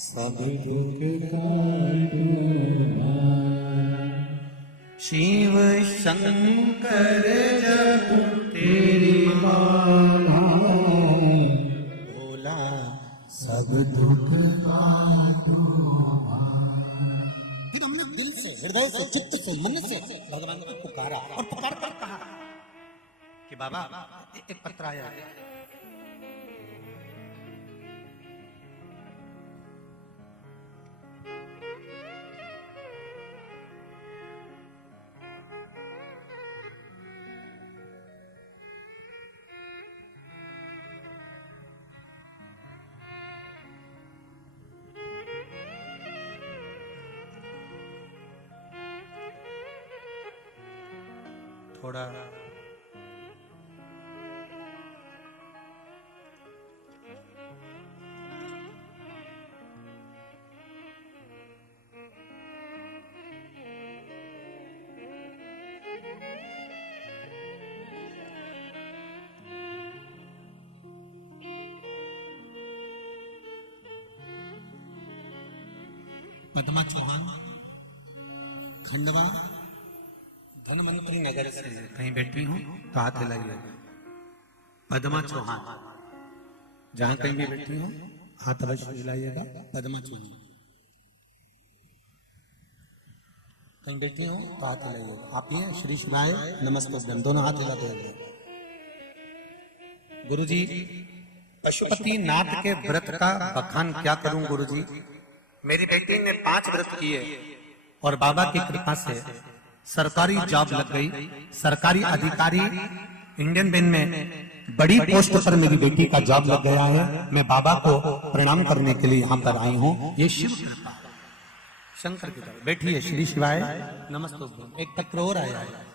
सब दुख काटो भारा। शिव शंकर जप तेरी माला, भोला सब दुख काटो भारा। फिर हमने दिल से, हृदय से, चित्त से, मन से भगवान को पुकारा, और पुकार कर कहा कि बाबा एक पत्र आया है, थोड़ा पद्मा चौहान खंडवा धनवंतरी नगर से कहीं बैठी हूँ तो हाथ हिलाइए। पद्मा चौहान, जहां कहीं भी बैठी हूँ हाथ अवश्य हिलाइएगा। पद्मा चौहान कहीं बैठी हूँ तो हाथ हिलाइएगा। आप ये श्री शिवाय नमस्तुभ्यम दोनों हाथ हिला दीजिए। गुरुजी, पशुपति नाथ के व्रत का बखान क्या करूं गुरुजी? मेरी बेटी ने 5 व्रत किए और बाबा की कृपा से सरकारी जॉब लग गई। सरकारी अधिकारी इंडियन बैंक में बड़ी पोस्ट पर मेरी बेटी का जॉब लग गया है। मैं बाबा को प्रणाम करने के लिए यहाँ पर आई हूँ। ये शिव कृपा है, शंकर की तरफ बैठिए। श्री शिवाय नमस्तुभ्यम। एक पत्र और आया है,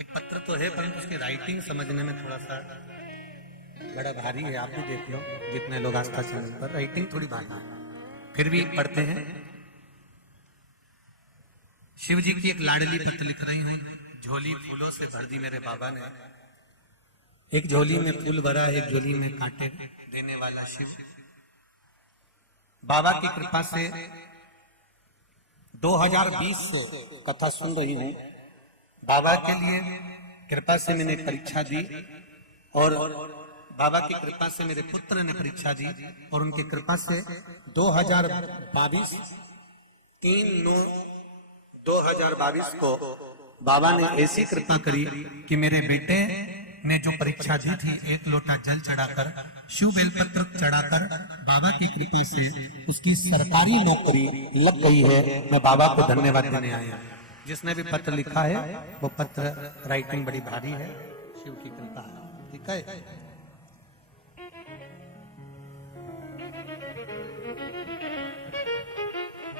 एक पत्र तो है परंतु उसकी राइटिंग समझने में थोड़ा सा बड़ा भारी है। आप भी देख लो, जितने लोग आस्था चैनल पर, राइटिंग थोड़ी भारी है, फिर भी पढ़ते हैं। शिव जी की एक लाडली पत्र लिख रही हूँ। झोली फूलों से भर दी मेरे बाबा ने। एक झोली में फूल भरा, एक झोली में कांटे देने वाला शिव। बाबा की कृपा से 2020 से कथा सुन रही हूँ। बाबा के लिए कृपा से मैंने परीक्षा दी और बाबा की कृपा से मेरे पुत्र ने परीक्षा दी और उनकी कृपा से 2022 3/9/2022 को बाबा ने ऐसी कृपा करी कि मेरे बेटे ने जो परीक्षा दी थी, 1 लोटा जल चढ़ाकर, शिव बेलपत्र चढ़ाकर, बाबा की कृपा से उसकी सरकारी नौकरी लग गई है। मैं बाबा को धन्यवाद देने आया। जिसने भी पत्र लिखा है वो पत्र राइटिंग बड़ी भारी है, शिव की कृपा है। ठीक है,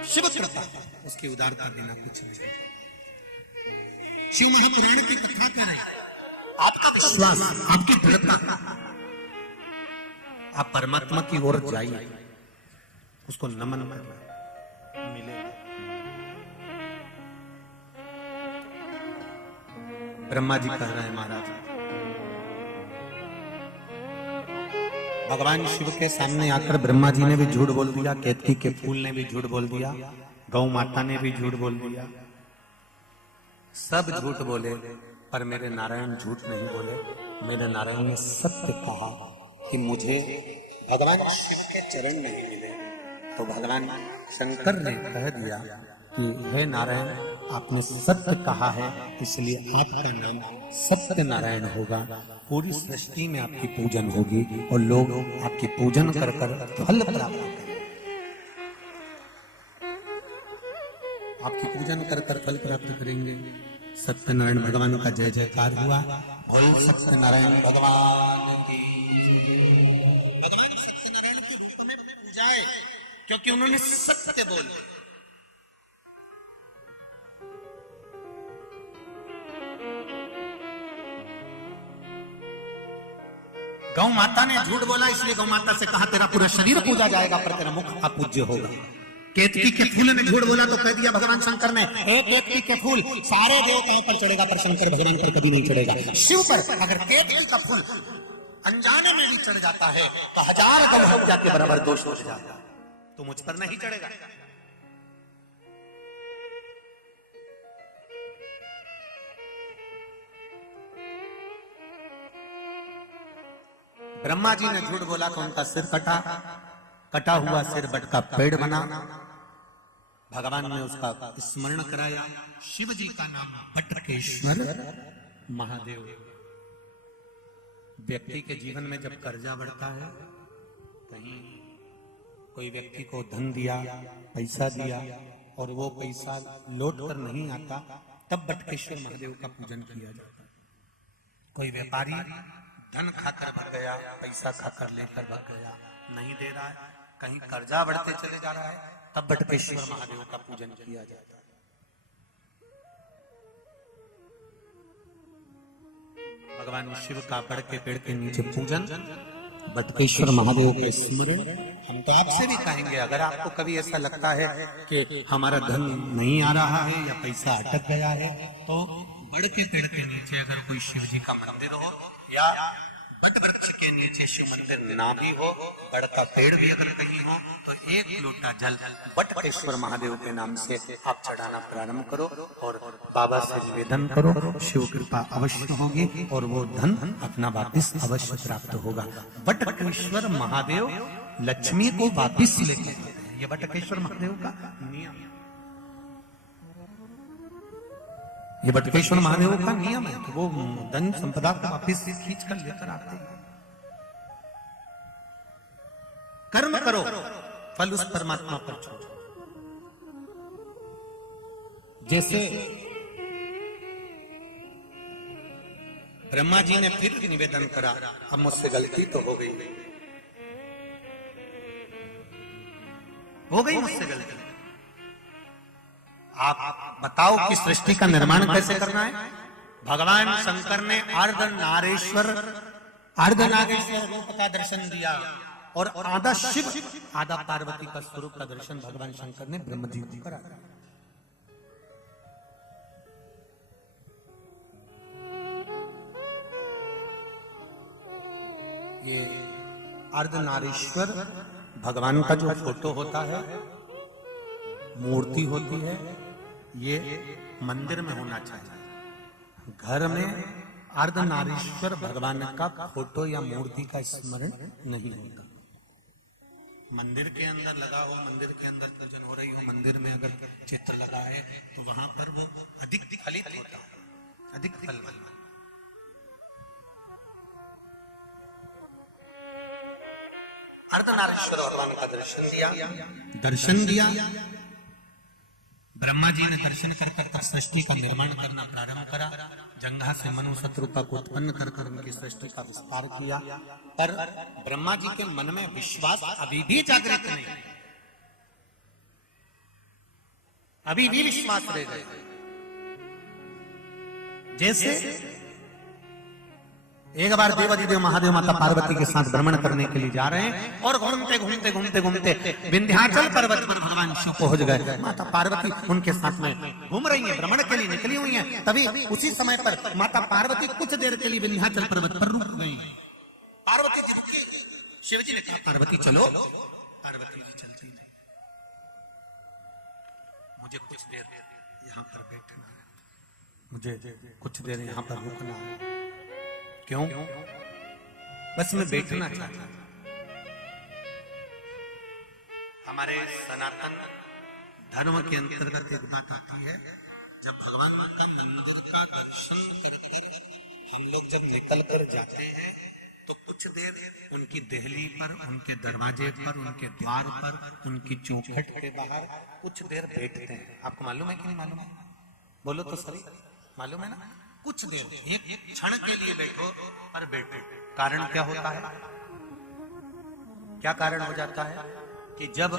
शिव कृपा, उसकी उदारता बिना कुछ नहीं। शिव महापुराण की कथा का आपका विश्वास, आपकी दृढ़ता, आप परमात्मा की ओर जाइए, उसको नमन करना मिलेगा। ब्रह्मा जी कह रहे हैं, महाराज भगवान शिव के सामने आकर ब्रह्मा जी ने भी झूठ बोल दिया, केतकी के फूल ने भी झूठ बोल दिया, गौ माता ने भी झूठ बोल दिया, सब झूठ बोले। पर मेरे नारायण झूठ नहीं बोले, मेरे नारायण ने सत्य कहा कि मुझे भगवान शिव के चरण नहीं मिले। तो भगवान शंकर ने कह दिया कि हे नारायण, आपने सत्य कहा है, इसलिए आपका नाम सत्य नारायण होगा। पूरी सृष्टि में आपकी पूजन होगी और लोग आपकी पूजन कर कर फल प्राप्त करेंगे। आपकी पूजन कर कर फल प्राप्त करेंगे। सत्यनारायण भगवान का जय जयकार हुआ। बोल सत्यनारायण भगवान की। भगवान सत्यनारायण के रूप में पूजाए क्योंकि उन्होंने सत्य बोले। गौ माता ने झूठ बोला, इसलिए गौ माता से कहा तेरा पूरा शरीर पूजा जाएगा पर तेरा मुख अपूज्य होगा। केतकी के फूल में झूठ बोला तो कह दिया भगवान शंकर ने, एक केतकी के फूल सारे देवताओं पर चढ़ेगा पर शंकर भगवान पर कभी नहीं चढ़ेगा। शिव पर अगर केतकी का फूल अनजाने में भी चढ़ जाता है तो 1000 गौ हत्या के बराबर दोष हो जाता है, तो मुझ पर नहीं चढ़ेगा। ब्रह्मा जी ने झूठ बोला तो उनका सिर कटा, कटा हुआ सिर बट का पेड़ बना। भगवान ने उसका स्मरण कराया। शिव जी का नाम बटकेश्वर महादेव। व्यक्ति के जीवन में जब कर्जा बढ़ता है, कहीं कोई व्यक्ति को धन दिया, पैसा दिया और वो पैसा लौट कर नहीं आता, तब बटकेश्वर महादेव का पूजन किया जाता है। कोई व्यापारी धन खाकर भर गया, पैसा खाकर लेकर भर गया, नहीं दे रहा है, कहीं कर्जा बढ़ते चले जा रहा है, तब बटकेश्वर महादेव का पूजन किया जाता है। भगवान शिव का बड़ के पेड़ के नीचे पूजन, बटकेश्वर महादेव के स्मरण। हम तो आपसे भी कहेंगे, अगर आपको कभी ऐसा लगता है कि हमारा धन नहीं आ रहा है या पैसा अटक गया है, तो बड़ के पेड़ के नीचे अगर कोई शिव जी का मंदिर हो या बट वृक्ष के नीचे शिव मंदिर ना भी हो, बड़ का पेड़ भी अगर कहीं हो, तो 1 लोटा जल बटकेश्वर महादेव के नाम से आप चढ़ाना प्रारंभ करो और बाबा से निवेदन करो। शिव कृपा अवश्य होगी और वो धन अपना वापिस अवश्य प्राप्त होगा। बटकेश्वर महादेव लक्ष्मी को वापिस लेके आते हैं। ये बटकेश्वर महादेव का नियम, ये बटकेश्वर महादेव का नियम है कि वो धन संपदा को वापिस खींच कर लेकर आते हैं। कर्म करो, फल उस परमात्मा पर छोड़ो। जैसे ब्रह्मा जी ने फिर निवेदन करा, अब मुझसे गलती तो हो गई मुझसे गलती। आप बताओ कि सृष्टि का निर्माण कैसे करना है। भगवान शंकर ने अर्धनारेश्वर रूप का दर्शन दिया और आधा शिव आधा पार्वती का स्वरूप का दर्शन भगवान शंकर ने ब्रह्मदेव को कराया। ये अर्धनारीश्वर भगवान का जो फोटो होता है, मूर्ति होती है, ये मंदिर में होना चाहिए। घर में अर्धनारीश्वर भगवान का फोटो या मूर्ति का स्मरण नहीं होता। मंदिर के अंदर लगा हो, मंदिर के अंदर पूजन हो रही हो, मंदिर में अगर चित्र लगा है तो वहां पर वो अधिक फलित होता है, अधिक फल। अर्धनारीश्वर भगवान का दर्शन दिया। ब्रह्मा जी ने दर्शन कर तब सृष्टि का निर्माण करना प्रारंभ करा। जंघा से मनु शत्रुपा को उत्पन्न कर उनकी सृष्टि का विस्तार किया। पर ब्रह्मा जी के मन में विश्वास अभी भी जागृत नहीं, अभी भी विश्वास रह गए। जैसे एक बार देवादिदेव महादेव माता पार्वती के साथ भ्रमण करने के लिए जा रहे हैं और घूमते विंध्याचल पर्वत पर भगवान शिव पहुंच गए। माता पार्वती उनके साथ में घूम रही है, भ्रमण के लिए निकली हुई है। तभी उसी समय पर माता पार्वती कुछ देर के लिए विंध्याचल पर्वत पर रुक गई। पार्वती शिव जी ने कहा, पार्वती चलो। पार्वती जी चलती नहीं, मुझे कुछ देर यहाँ पर बैठना है। मुझे कुछ देर यहाँ पर रुकना है। क्यों? बस मैं बैठना चाहता हूं। हमारे सनातन धर्म के अंतर्गत एक बात आती है, जब भगवान का मंदिर का दर्शन करके हम लोग जब निकल कर जाते हैं तो कुछ देर उनकी देहली पर, उनके दरवाजे पर, उनके द्वार पर, उनकी चौखट के बाहर कुछ देर बैठते हैं। आपको मालूम है कि नहीं मालूम है? बोलो तो सही, मालूम है ना? कुछ देर, एक क्षण के लिए बैठो, पर बैठो। कारण क्या होता है? क्या कारण हो जाता है कि जब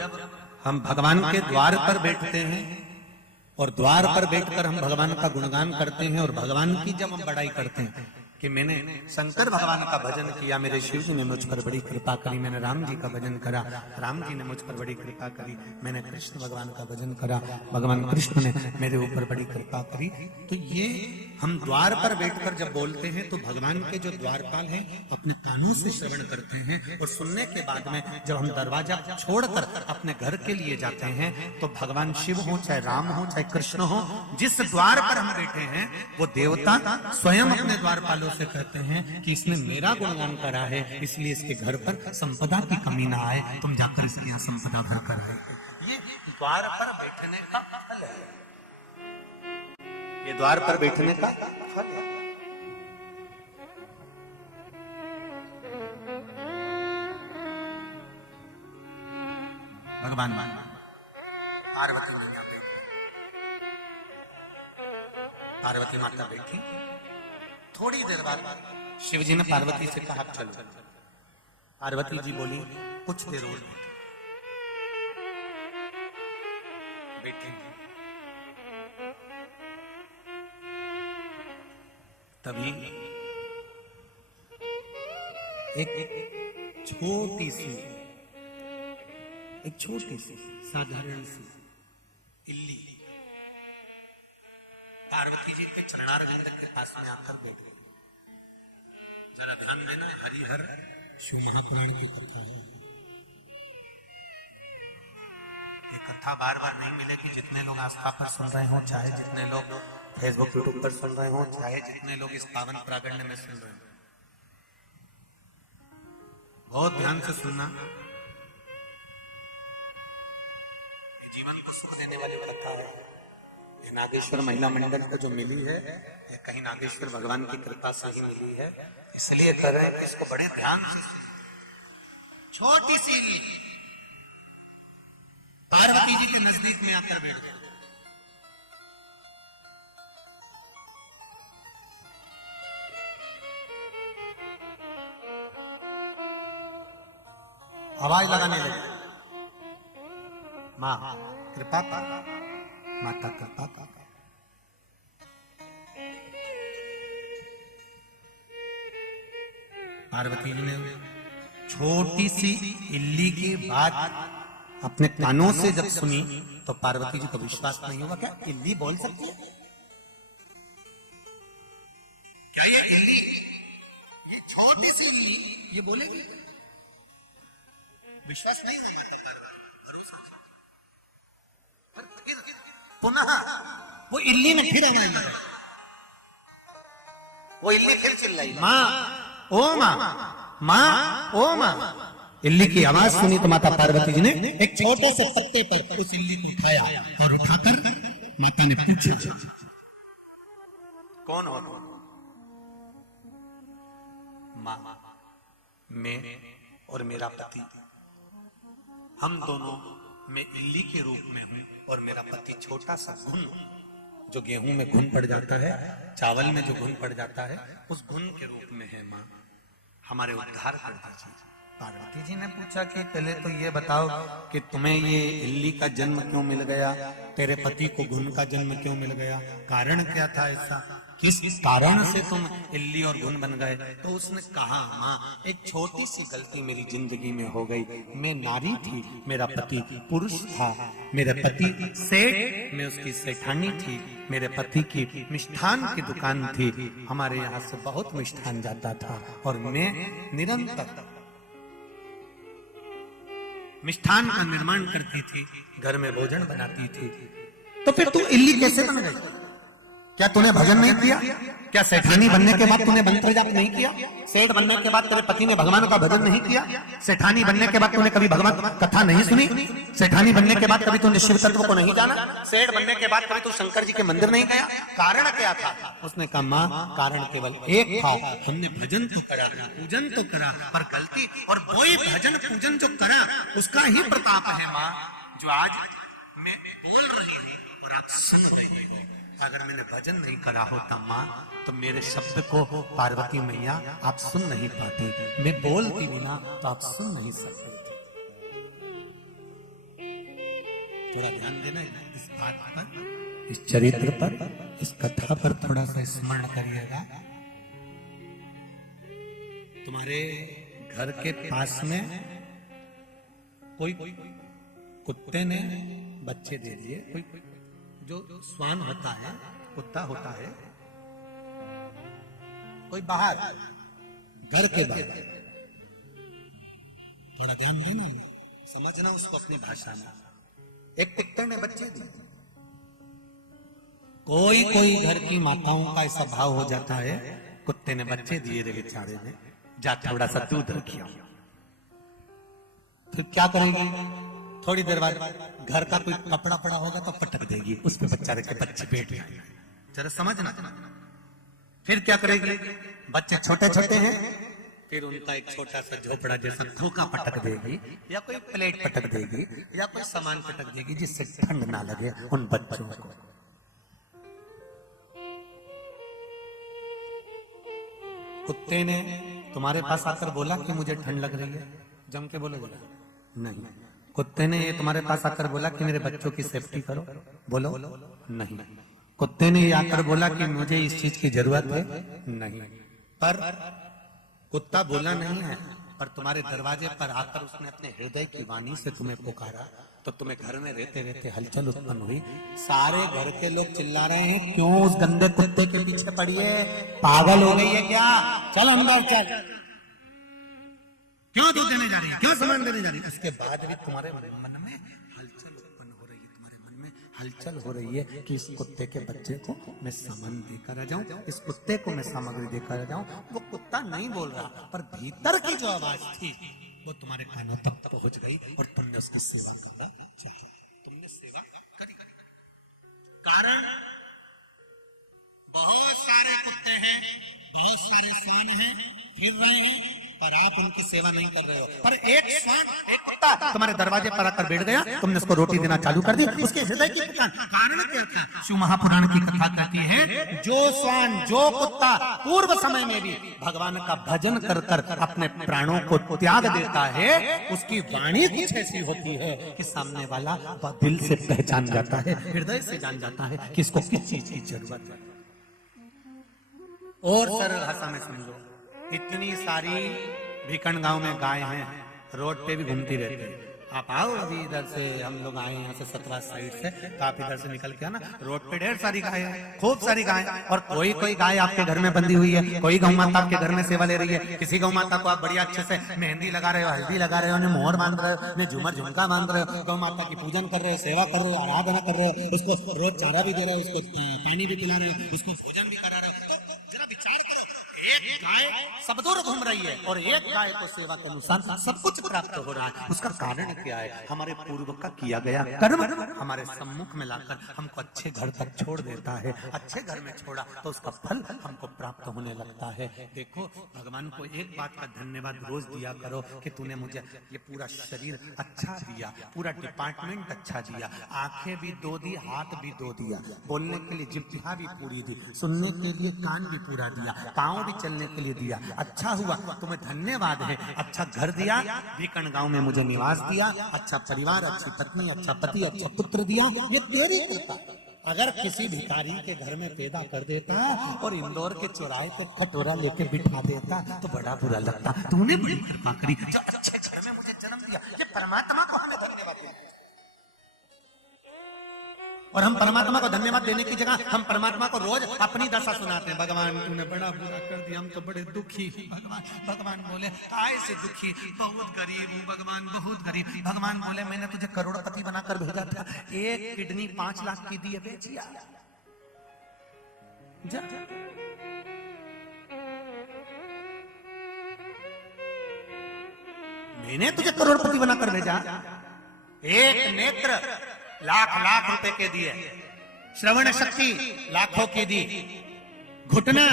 हम भगवान के द्वार पर बैठते हैं और द्वार पर बैठकर हम भगवान का गुणगान करते हैं और भगवान की जब हम बड़ाई करते हैं कि मैंने शंकर भगवान का भजन किया, मेरे शिव जी ने मुझ पर बड़ी कृपा करी, मैंने राम जी का भजन करा, राम जी ने मुझ पर बड़ी कृपा करी, मैंने कृष्ण भगवान का भजन करा, भगवान कृष्ण ने मेरे ऊपर बड़ी कृपा करी। तो ये हम द्वार पर बैठकर जब बोलते हैं तो भगवान के जो द्वारपाल हैं अपने कानों से श्रवण करते हैं और सुनने के बाद में जब हम दरवाजा छोड़कर अपने घर के लिए जाते हैं तो भगवान शिव हो, चाहे राम हो, चाहे कृष्ण हो, जिस द्वार पर हम बैठे हैं वो देवता स्वयं अपने द्वारपालों से कहते हैं कि इसने मेरा गुणगान करा है, इसलिए इसके घर पर संपदा की कमी ना आए, तुम जाकर इसके यहाँ संपदा भर कर आए। ये द्वार पर बैठने का फल है, ये द्वार पर बैठने का फल है। भगवान पार्वती मैया बैठी, पार्वती माता बैठी। थोड़ी देर बाद शिव जी ने पार्वती से कहा चलो। पार्वती जी बोली कुछ देर और बैठे। तभी एक छोटी सी साधारण सी इल्ली पार्वती जी के चरणारविंद के पास में आकर बैठ गई। जरा ध्यान देना, हरिहर शिव महापुराण की कथा है। ये कथा बार बार नहीं मिलेगी। जितने लोग आस्था पर सुन रहे हो, चाहे जितने लोग फेसबुक यूट्यूब पर सुन रहे हो, चाहे जितने लोग इस पावन प्रागण्य में सुन रहे हो, बहुत ध्यान से सुनना। जीवन को सुख देने वाली कथा है। ये नागेश्वर महिला मंडल को जो मिली है, ये कहीं नागेश्वर भगवान की कृपा से ही मिली है, इसलिए कर रहे हैं कि इसको बड़े ध्यान से। छोटी सी इल्ली पार्वती जी के नजदीक में आकर बैठ गई। आवाज लगाने लगी, मां कृपा कर, माता कृपा कर। पार्वती जी ने छोटी सी इल्ली की बात अपने कानों से जब सुनी तो पार्वती जी को विश्वास नहीं हुआ। क्या इल्ली बोल सकती है? क्या ये इल्ली, ये छोटी सी इल्ली ये बोलेगी? विश्वास नहीं हुआ माता, भरोसा। फिर पुनः वो इल्ली ने फिर आवाज लगाई, वो इल्ली फिर चिल्लाई, माँ ओ माँ, माँ ओ माँ। इल्ली की आवाज सुनी तो माता पार्वती जी ने एक छोटे से पत्ते पर उस इल्ली को उठाया और उठाकर माता ने पूछा, कौन हो? माँ, मैं और मेरा पति, हम दोनों, मैं इल्ली के रूप में हूं और मेरा पति छोटा सा घुन, जो गेहूं में घुन पड़ जाता है, चावल में जो घुन पड़ जाता है, उस घुन के रूप में है। माँ हमारे उद्धार कर दीजिए। पार्वती जी ने पूछा कि पहले तो ये बताओ कि तुम्हें ये इल्ली का जन्म क्यों मिल गया, तेरे पति को घुन का जन्म क्यों मिल गया, कारण क्या था ऐसा, किस कारण से तुम इल्ली और घुन बन गए? तो उसने कहा, माँ एक छोटी सी गलती मेरी जिंदगी में हो गई। मैं नारी थी, मेरा पति पुरुष था, मेरे पति सेठ, मैं उसकी सेठानी थी, मेरे पति की मिष्ठान की दुकान थी, हमारे यहाँ से बहुत मिष्ठान जाता था और मैं निरंतर मिष्ठान का निर्माण करती थी, घर में भोजन बनाती थी। तो फिर तू इल्ली कैसे बन गई? क्या तूने भजन नहीं किया? क्या सेठानी बनने के बाद तूने मंत्र जाप नहीं किया? सेठ बनने के बाद तेरे पति ने भगवान का भजन नहीं किया? सेठानी बनने के बाद तूने कभी भगवान कथा नहीं सुनी? सेठानी बनने के बाद कभी तूने शिव तत्व को नहीं जाना? सेठ बनने के बाद कभी तू शंकर जी के मंदिर नहीं गया? कारण क्या था? उसने कहा माँ, कारण केवल एक था, हमने भजन तो करा, पूजन तो करा, पर गलती, और वही भजन पूजन जो करा उसका ही प्रताप है माँ, जो आज मैं बोल रही हूँ और आप सुन रही हो। अगर मैंने भजन नहीं करा होता माँ, तो मेरे शब्द को पार्वती मैया आप सुन नहीं पाती, मैं बोलती भी ना तो आप सुन नहीं सकते थे। थोड़ा ध्यान देना इस बात पर, इस चरित्र पर, इस कथा पर थोड़ा सा स्मरण करिएगा। तुम्हारे घर के पास में कोई कुत्ते ने बच्चे दे दिए, कोई जो स्वान होता है, कुत्ता होता है, कोई बाहर, घर के बाहर, थोड़ा ध्यान देना, समझना उसको अपनी भाषा में। एक कुत्ते ने बच्चे दिए। कोई कोई घर की माताओं का ऐसा भाव हो जाता है, कुत्ते ने बच्चे दिए रे बेचारे ने, जा थोड़ा सा दूध रखियो। फिर क्या करेंगे? थोड़ी देर बाद घर का कोई कपड़ा पड़ा होगा तो पटक देगी, उस पे बच्चा रख के बच्चे पेट में, जरा समझना। फिर क्या करेगी? बच्चे छोटे छोटे हैं, फिर उनका एक छोटा सा झोपड़ा जैसा धोखा पटक देगी, या कोई प्लेट पटक देगी, या कोई सामान पटक देगी जिससे ठंड ना लगे उन बच्चों को। कुत्ते ने तुम्हारे पास आकर बोला कि मुझे ठंड लग रही है, जम के बोलो नहीं। कुत्ते ने ये तुम्हारे पास आकर बोला कि मेरे बच्चों की सेफ्टी करो, बोलो नहीं। कुत्ते ने ये आकर बोला कि मुझे इस चीज की जरूरत है, नहीं। पर कुत्ता बोला नहीं है, पर तुम्हारे दरवाजे पर आकर उसने अपने हृदय की वाणी से तुम्हें पुकारा, तो तुम्हें घर में रहते रहते हलचल उत्पन्न हुई। सारे घर के लोग चिल्ला रहे हैं, क्यों उस गंदे कुत्ते के पीछे पड़ी है? पागल हो गई है क्या? चल अंदर चल, क्यों दूध देने जा रही है, क्यों सामान देने जा रही है? उसके बाद भी तुम्हारे मन में हलचल उत्पन्न हो रही है, तुम्हारे मन में हलचल हो रही है कि इस कुत्ते के बच्चे को मैं सामान देकर आ जाऊं, इस कुत्ते को मैं सामग्री देकर आ जाऊं। वो कुत्ता नहीं बोल रहा, पर भीतर की जो आवाज थी वो तुम्हारे कानों तक पहुंच गई और तुमने उसकी सेवा करना चाहिए, तुमने सेवा करी। कारण बहुत सारे कुत्ते हैं, बहुत सारे स्वान हैं, फिर रहे हैं, पर आप उनकी सेवा नहीं कर रहे हो। पर एक स्वान, एक कुत्ता तुम्हारे दरवाजे पर आकर बैठ गया, तुमने उसको रोटी देना चालू कर दी, उसके हृदय की पुकार। कारण क्या था? शिव महापुराण की कथा कहती है, जो स्वान, जो कुत्ता पूर्व समय में भी भगवान का भजन कर कर अपने प्राणों को त्याग देता है, उसकी वाणी कुछ ऐसी होती है कि सामने वाला दिल से पहचान जाता है, हृदय से जान जाता है कि इसको किस चीज की जरूरत है। और सरल भाषा में समझो, इतनी सारी भीकन गांव में गाय हैं, रोड पे भी घूमती रहती है। आप आओ अभी इधर से, हम लोग आए यहाँ से 17 साइड से, तो आप इधर से निकल के आना, रोड पे ढेर सारी गाय है, खूब सारी गाय। और कोई कोई गाय आपके घर में बंधी हुई है, कोई गौ माता आपके घर में सेवा ले रही है। किसी गौ माता को आप बढ़िया अच्छे से मेहंदी लगा रहे हो, हल्दी लगा रहे हो, उन्हें मोहर बांध रहे हो, उन्हें झूमर झुमका बांध रहे हो, गौ माता की पूजन कर रहे हो, सेवा कर रहे हो, आराधना कर रहे हो, उसको रोज चारा भी दे रहे हो, उसको पानी भी पिला रहे हो, उसको भोजन भी करा रहे हो। तो जरा विचार करो, एक गाय सब दूर घूम रही है और एक गाय को सेवा के अनुसार सब कुछ प्राप्त हो रहा है। उसका कारण क्या है? हमारे पूर्व का किया गया कर्म हमारे सम्मुख में लाकर हमको अच्छे घर तक छोड़ देता है। अच्छे घर में छोड़ा तो उसका फल हमको प्राप्त होने लगता है। देखो, भगवान को एक बात का धन्यवाद रोज दिया करो कि तूने मुझे ये पूरा शरीर अच्छा दिया, पूरा डिपार्टमेंट अच्छा दिया, आंखें भी दो दी, हाथ भी दो दिया, बोलने के लिए जिह्वा भी पूरी दी, सुनने के लिए कान भी पूरा दिया, पाँव चलने के लिए दिया। अच्छा हुआ, तुम्हें धन्यवाद है। अच्छा घर दिया, भीकन गांव में मुझे निवास दिया, अच्छा परिवार, अच्छी पत्नी, अच्छा पति, अच्छा पुत्र दिया, ये तेरी कृपा। अगर किसी भिखारी के घर में पैदा कर देता और इंदौर के चौराहे पे कटोरा लेके बिठा देता तो बड़ा बुरा लगता। तूने बड़ी कृपा करी, जो अच्छे घर में मुझे जन्म दिया। ये परमात्मा को हमें धन्यवाद दिया। और हम परमात्मा को धन्यवाद देने की जगह हम परमात्मा को रोज अपनी दशा सुनाते हैं। भगवान तूने बड़ा बुरा कर दिया, हम तो बड़े दुखी। भगवान बोले काय से दुखी? बहुत गरीब हूँ भगवान, बहुत गरीब। भगवान बोले मैंने तुझे करोड़पति बनाकर भेजा था, एक किडनी 5 लाख की दी है, बेचिया। जा। मैंने तुझे करोड़पति बनाकर भेजा। एक नेत्र लाख लाख रुपए के दिए, श्रवण शक्ति लाखों की दी, घुटना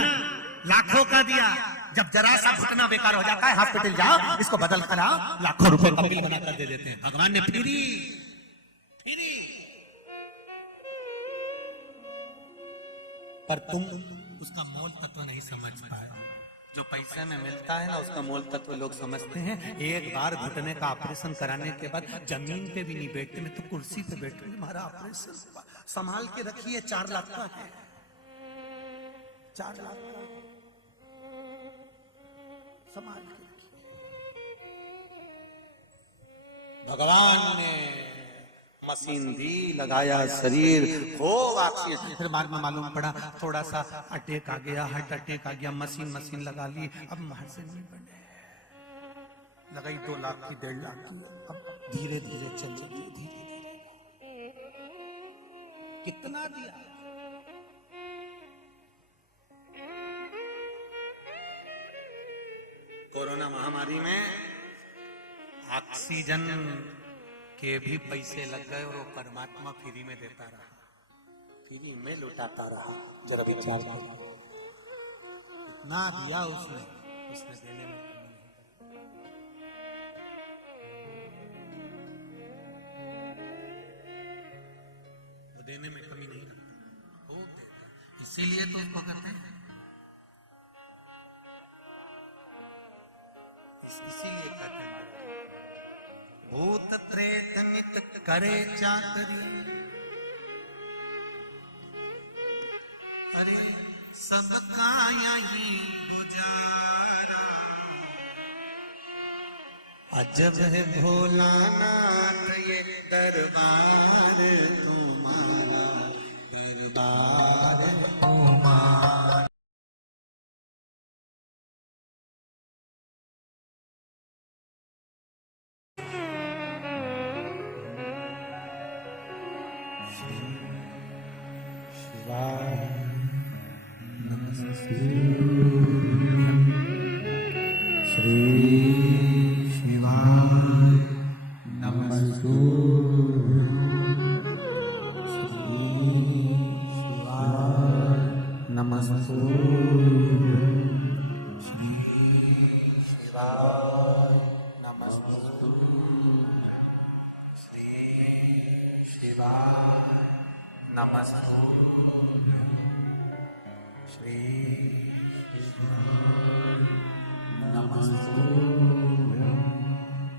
लाखों का दिया। जब जरा सा घुटना बेकार हो जाता है, हॉस्पिटल जाओ, इसको बदल कर आओ, लाखों रुपए का बिल बनाकर दे देते हैं। भगवान ने फ्री फ्री। पर तुम उसका मोल तत्व नहीं समझ पाए। जो पैसे में मिलता है ना, उसका मोल तत्व लोग समझते हैं। एक बार घुटने का ऑपरेशन कराने के बाद जमीन पे भी नहीं बैठते, मैं तो कुर्सी पे बैठूंगी। हमारा ऑपरेशन संभाल के रखिए, 4 लाख का है, 4 लाख का संभाल के रखिए। भगवान ने मशीन दी, लगाया शरीर हो ऑक्सीजन। फिर बाद में मालूम पड़ा थोड़ा सा अटैक आ गया, हार्ट अटैक आ गया, मशीन लगा ली, अब बाहर से नहीं बने। लगाई 2 लाख की, 1.5 लाख की, अब धीरे धीरे चलेगी, धीरे धीरे। कितना दिया? कोरोना महामारी में ऑक्सीजन के भी पैसे लग गए और वो परमात्मा फ्री में देता रहा, फ्री में लुटाता रहा। जरा विचार करो, इतना दिया उसने देने में वो देने में कमी नहीं करता, वो देता। इसीलिए तो उसको कहते हैं, इसीलिए कहते हैं भूत प्रेत नित करे चाकरी, अरे सबका यही गुजारा। अजब है भोलानाथ ये दरबार तुम्हारा, दरबार तुम्हारा।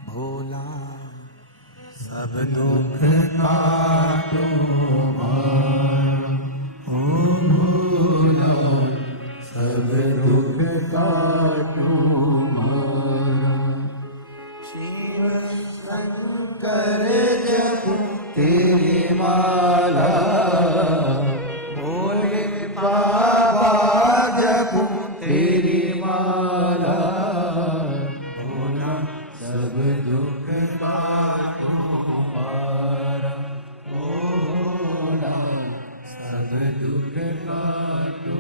भोला सब दुख काटो ओ भोला सब दुख काटो शिव शंकर जप तेरी माला, भोले बाबा जप तेरी माला, भोला सब दुख काटो मारा, भोला सब दुख काटो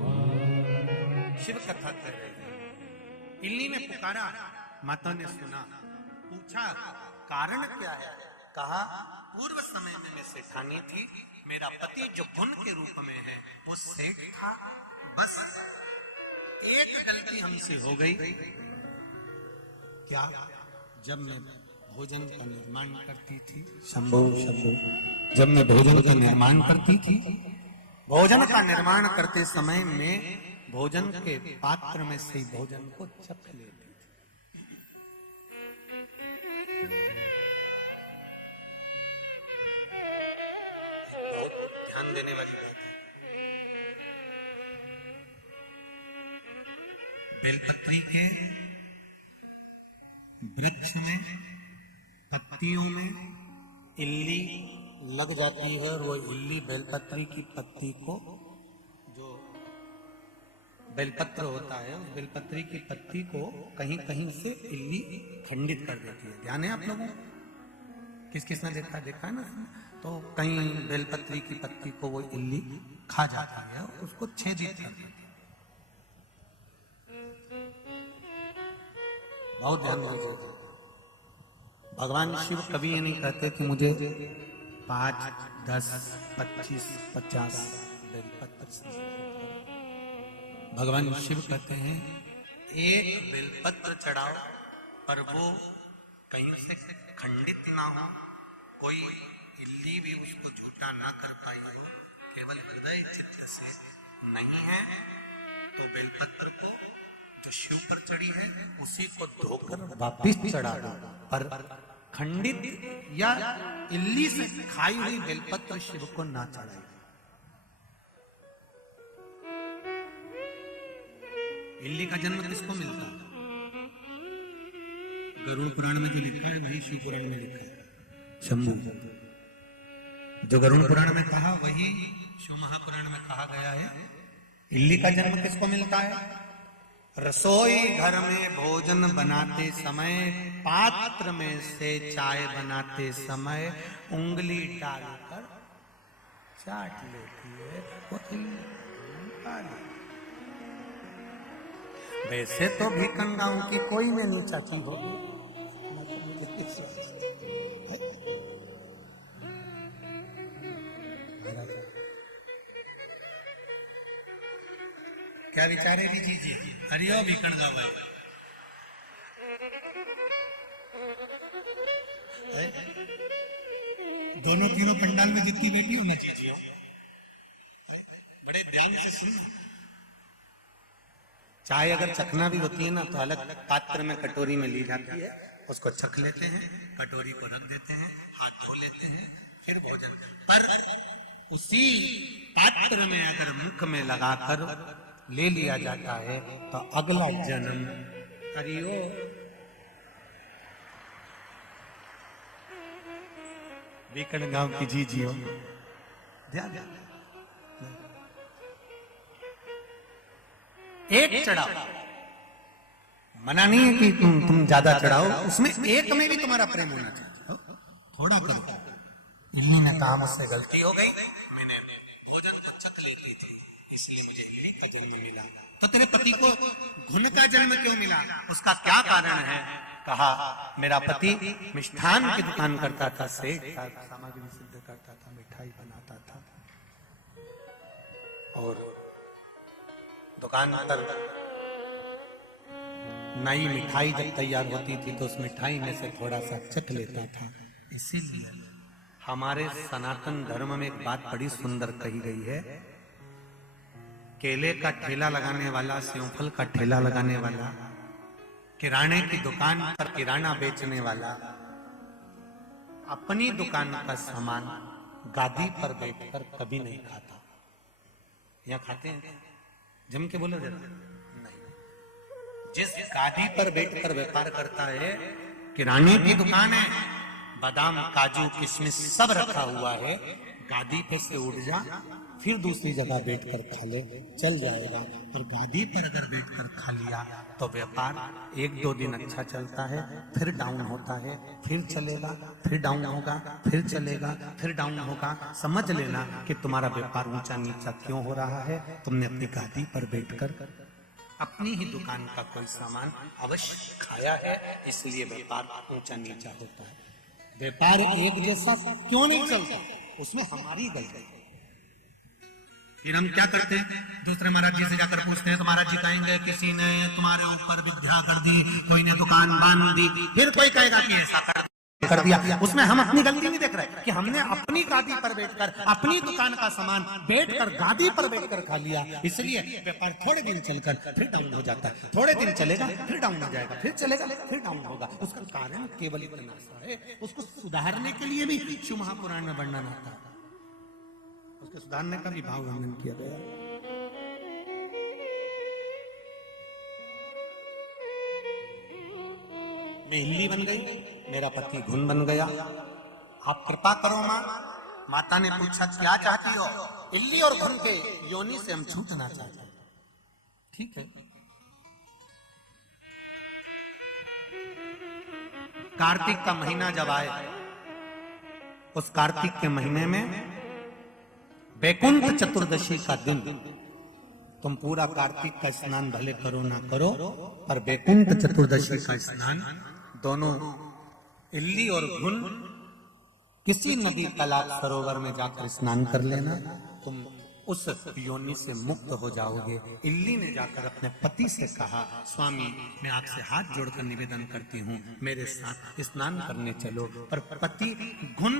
मारा। शिव कथा कर रही है। इल्ली ने पुकारा, माता ने सुना, पूछा कारण क्या है? कहा पूर्व समय में मैं सेठानी थी, मेरा पति जो पुन के रूप में है वो सेठ था, बस एक गलती हमसे हो गई। क्या? जब मैं भोजन का निर्माण करती थी, शंभो शंभो, जब मैं भोजन का निर्माण करती थी, भोजन का निर्माण करते समय में भोजन के पात्र में से भोजन को चख लेती थी। ध्यान देने वाली बात है। बेलपत्री के वृक्ष में पत्तियों में इल्ली लग जाती है और वो इल्ली बेलपत्री की पत्ती को, जो बेलपत्र होता है उस बेलपत्री की पत्ती को कहीं कहीं से इल्ली खंडित कर देती है। ध्यान है आप लोगों? किसने देखा है ना। तो कहीं बेलपत्री की पत्ती को वो इल्ली खा जाती है, उसको छेदित कर देती है। बहुत ध्यान दीजिए, भगवान शिव कभी ये नहीं कहते कि मुझे 5, 10, 25, 50 बेलपत्र। भगवान शिव कहते हैं एक बेलपत्र चढ़ाओ, पर वो कहीं से खंडित ना हो, कोई इल्ली भी उसको झूठा ना कर पाई हो, केवल हृदय चित्त से नहीं है तो बेलपत्र को जो शिव पर चढ़ी है उसी को धोकर वापिस चढ़ा दो, पर खंडित या इल्ली से खाई हुई बेलपत्र शिव को ना चढ़ाई। इल्ली का जन्म किसको मिलता है? गरुड़ पुराण में जो लिखा है वही शिव पुराण में लिखा है। शंभु जो गरुड़ पुराण में कहा वही शिव महापुराण में कहा गया है। इल्ली का जन्म किसको मिलता है? रसोई घर में भोजन बनाते समय पात्र में से चाय बनाते समय उंगली डालकर चाट लेती है वो इल्ली। वैसे तो भिखंगाओं की कोई में नहीं चाची होगी। क्या विचारे लीजिए, हरिओ भिखंगा भाई। दोनों तीनों पंडाल में जितनी बेटी होना चाहिए, बड़े ध्यान से सुनो। चाय अगर चखना भी होती है ना तो अलग पात्र में कटोरी में ली जाती है, उसको चख लेते हैं, कटोरी को रख देते हैं, हाथ धो लेते हैं, फिर भोजन। पर उसी पात्र में अगर मुख में लगाकर ले लिया जाता है तो अगला जन्म हरिओ बीकड़ गांव की जी जियो। ध्यान एक चढ़ाओ, मना नहीं है कि तुम ज्यादा चढ़ाओ, उसमें एक में भी तुम्हारा प्रेम होना चाहिए। थोड़ा करो। इल्ली ने कहा मुझसे गलती हो गई, मैंने भोजन को चख लेती थी इसलिए मुझे इल्ली का जन्म मिला। तो तेरे पति को घुन का जन्म क्यों मिला? उसका क्या कारण है? कहा मेरा पति मिष्ठान की दुकान करता था, सेठ था, सामग्री सिद्ध करता था, मिठाई बनाता था, और दुकान पर नई मिठाई जब तैयार होती थी तो उस मिठाई में से थोड़ा सा चख लेता था। इसीलिए हमारे सनातन धर्म में एक बात बड़ी सुंदर कही गई है, केले का ठेला लगाने वाला, सेवफल का ठेला लगाने वाला, किराने की दुकान पर किराना बेचने वाला अपनी दुकान का सामान गादी पर बैठकर कभी नहीं खाता। यहाँ खाते हैं? जम के बोलो जरा। नहीं। जिस गादी पर बैठकर व्यापार करता है, किराने की दुकान है, बादाम काजू किशमिश सब रखा हुआ है, गादी पे से उठ जा, फिर दूसरी जगह बैठकर खा ले, चल जाएगा। और गादी पर अगर बैठकर खा लिया तो व्यापार 1-2 दिन अच्छा चलता है, फिर डाउन होता है, फिर चलेगा, फिर डाउन होगा, फिर चलेगा, फिर डाउन होगा। समझ लेना कि तुम्हारा व्यापार ऊंचा नीचा क्यों हो रहा है, तुमने अपनी गादी पर बैठकर अपनी ही दुकान का कोई सामान अवश्य खाया है, इसलिए व्यापार ऊंचा नीचा होता है। व्यापार एक जैसा क्यों नहीं चलता, उसमें हमारी गलती। फिर हम क्या करते हैं? दूसरे महाराज जी से जाकर पूछते हैं तो महाराज जी कहेंगे किसी ने तुम्हारे ऊपर विद्या कर दी, कोई ने दुकान बांध दी, फिर कोई कहेगा कि ऐसा कर दिया। उसमें हम अपनी गलती नहीं देख रहे कि हमने अपनी गादी पर बैठकर अपनी दुकान का सामान बैठकर गादी पर बैठकर खा लिया, इसलिए व्यापार थोड़े दिन चलकर फिर डाउन हो जाता है, थोड़े दिन चलेगा फिर डाउन हो जाएगा, फिर चलेगा फिर डाउन होगा। उसका कारण केवल इतना सा है, उसको सुधारने के लिए भी शिव महापुराण में वर्णन आता है, उसके सुधारने का भी भाव वर्णन किया गया। मैं इल्ली बन गई, मेरा पति घुन बन गया, आप कृपा करो माँ। माता ने पूछा क्या चाहती हो? इल्ली और घुन के योनि से हम छूटना चाहते हैं। ठीक है। कार्तिक का महीना जब आए उस कार्तिक के महीने में वैकुंठ चतुर्दशी का दिन, तुम पूरा कार्तिक का स्नान भले करो ना करो, पर वैकुंठ चतुर्दशी का स्नान दोनों इल्ली और घुन किसी नदी तालाब सरोवर में जाकर स्नान कर लेना, तुम उस योनि से मुक्त हो जाओगे। इल्ली ने जाकर अपने पति से कहा, स्वामी मैं आपसे हाथ जोड़कर निवेदन करती हूँ, मेरे साथ स्नान करने चलो। पर पति घुन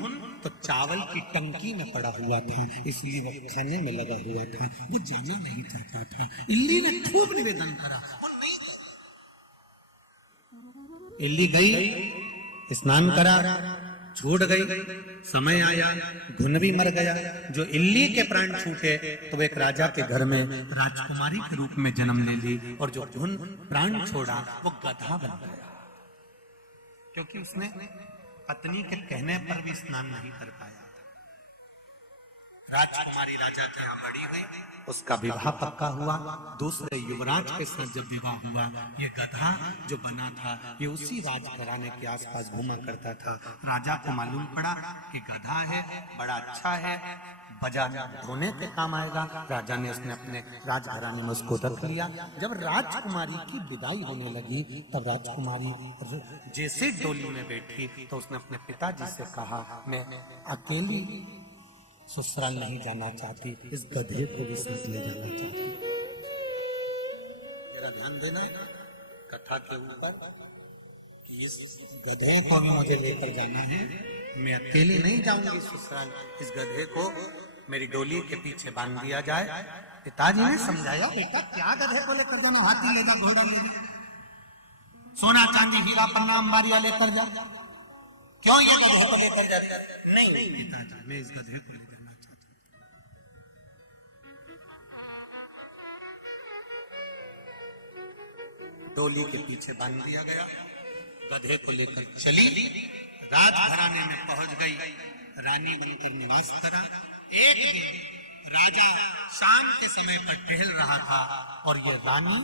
तो चावल की टंकी में पड़ा हुआ था, इसलिए वो खाने में लगा हुआ था, वो जाना नहीं चाहता था। इल्ली ने खूब निवेदन करा, वो नहीं। इल्ली गई, स्नान करा, छूट गई, समय आया, घुन भी मर गया। जो इल्ली के प्राण छूटे तो एक राजा के घर में राजकुमारी के रूप में जन्म ले ली, और जो घुन प्राण छोड़ा वो गधा बन गया, क्योंकि उसने पत्नी के कहने पर भी स्नान नहीं कर पाया। राजकुमारी राजा के यहाँ बड़ी हुई, उसका विवाह पक्का हुआ। दूसरे युवराज के साथ जब विवाह हुआ, ये गधा जो बना था ये उसी राजघराने के आसपास घूमा करता था। राजा को मालूम पड़ा कि गधा है, बड़ा अच्छा है, बाजार धोने के काम आएगा। राजा ने उसने अपने राजघराने में उसको रख लिया। जब राजकुमारी की विदाई होने लगी, तब राजकुमारी जैसे डोली में बैठी तो उसने अपने पिताजी से कहा, मैं अकेली ससुराल नहीं जाना चाहती, इस गधे को भी साथ ले जाना चाहती। जरा ध्यान देना कथा के ऊपर कि इस गधे को भी मुझे लेकर जाना है, मैं अकेली नहीं जाऊंगी ससुराल, इस गधे को मेरी डोली के पीछे बांध दिया जाए। पिताजी ने समझाया, बेटा क्या गधे को लेकर जाना, हाथी ले जा, घोड़ा ले जा, सोना चांदी हीरा पन्ना अंबारिया लेकर जा, क्यों ये गधे को लेकर जा रही? नहीं पिताजी, मैं इस गधे को डोली के पीछे बांध दिया गया। गधे को लेकर चली, राजघराने में पहुंच गई, रानी बनकर निवास करा। एक दिन राजा शाम के समय पर टहल रहा था और ये रानी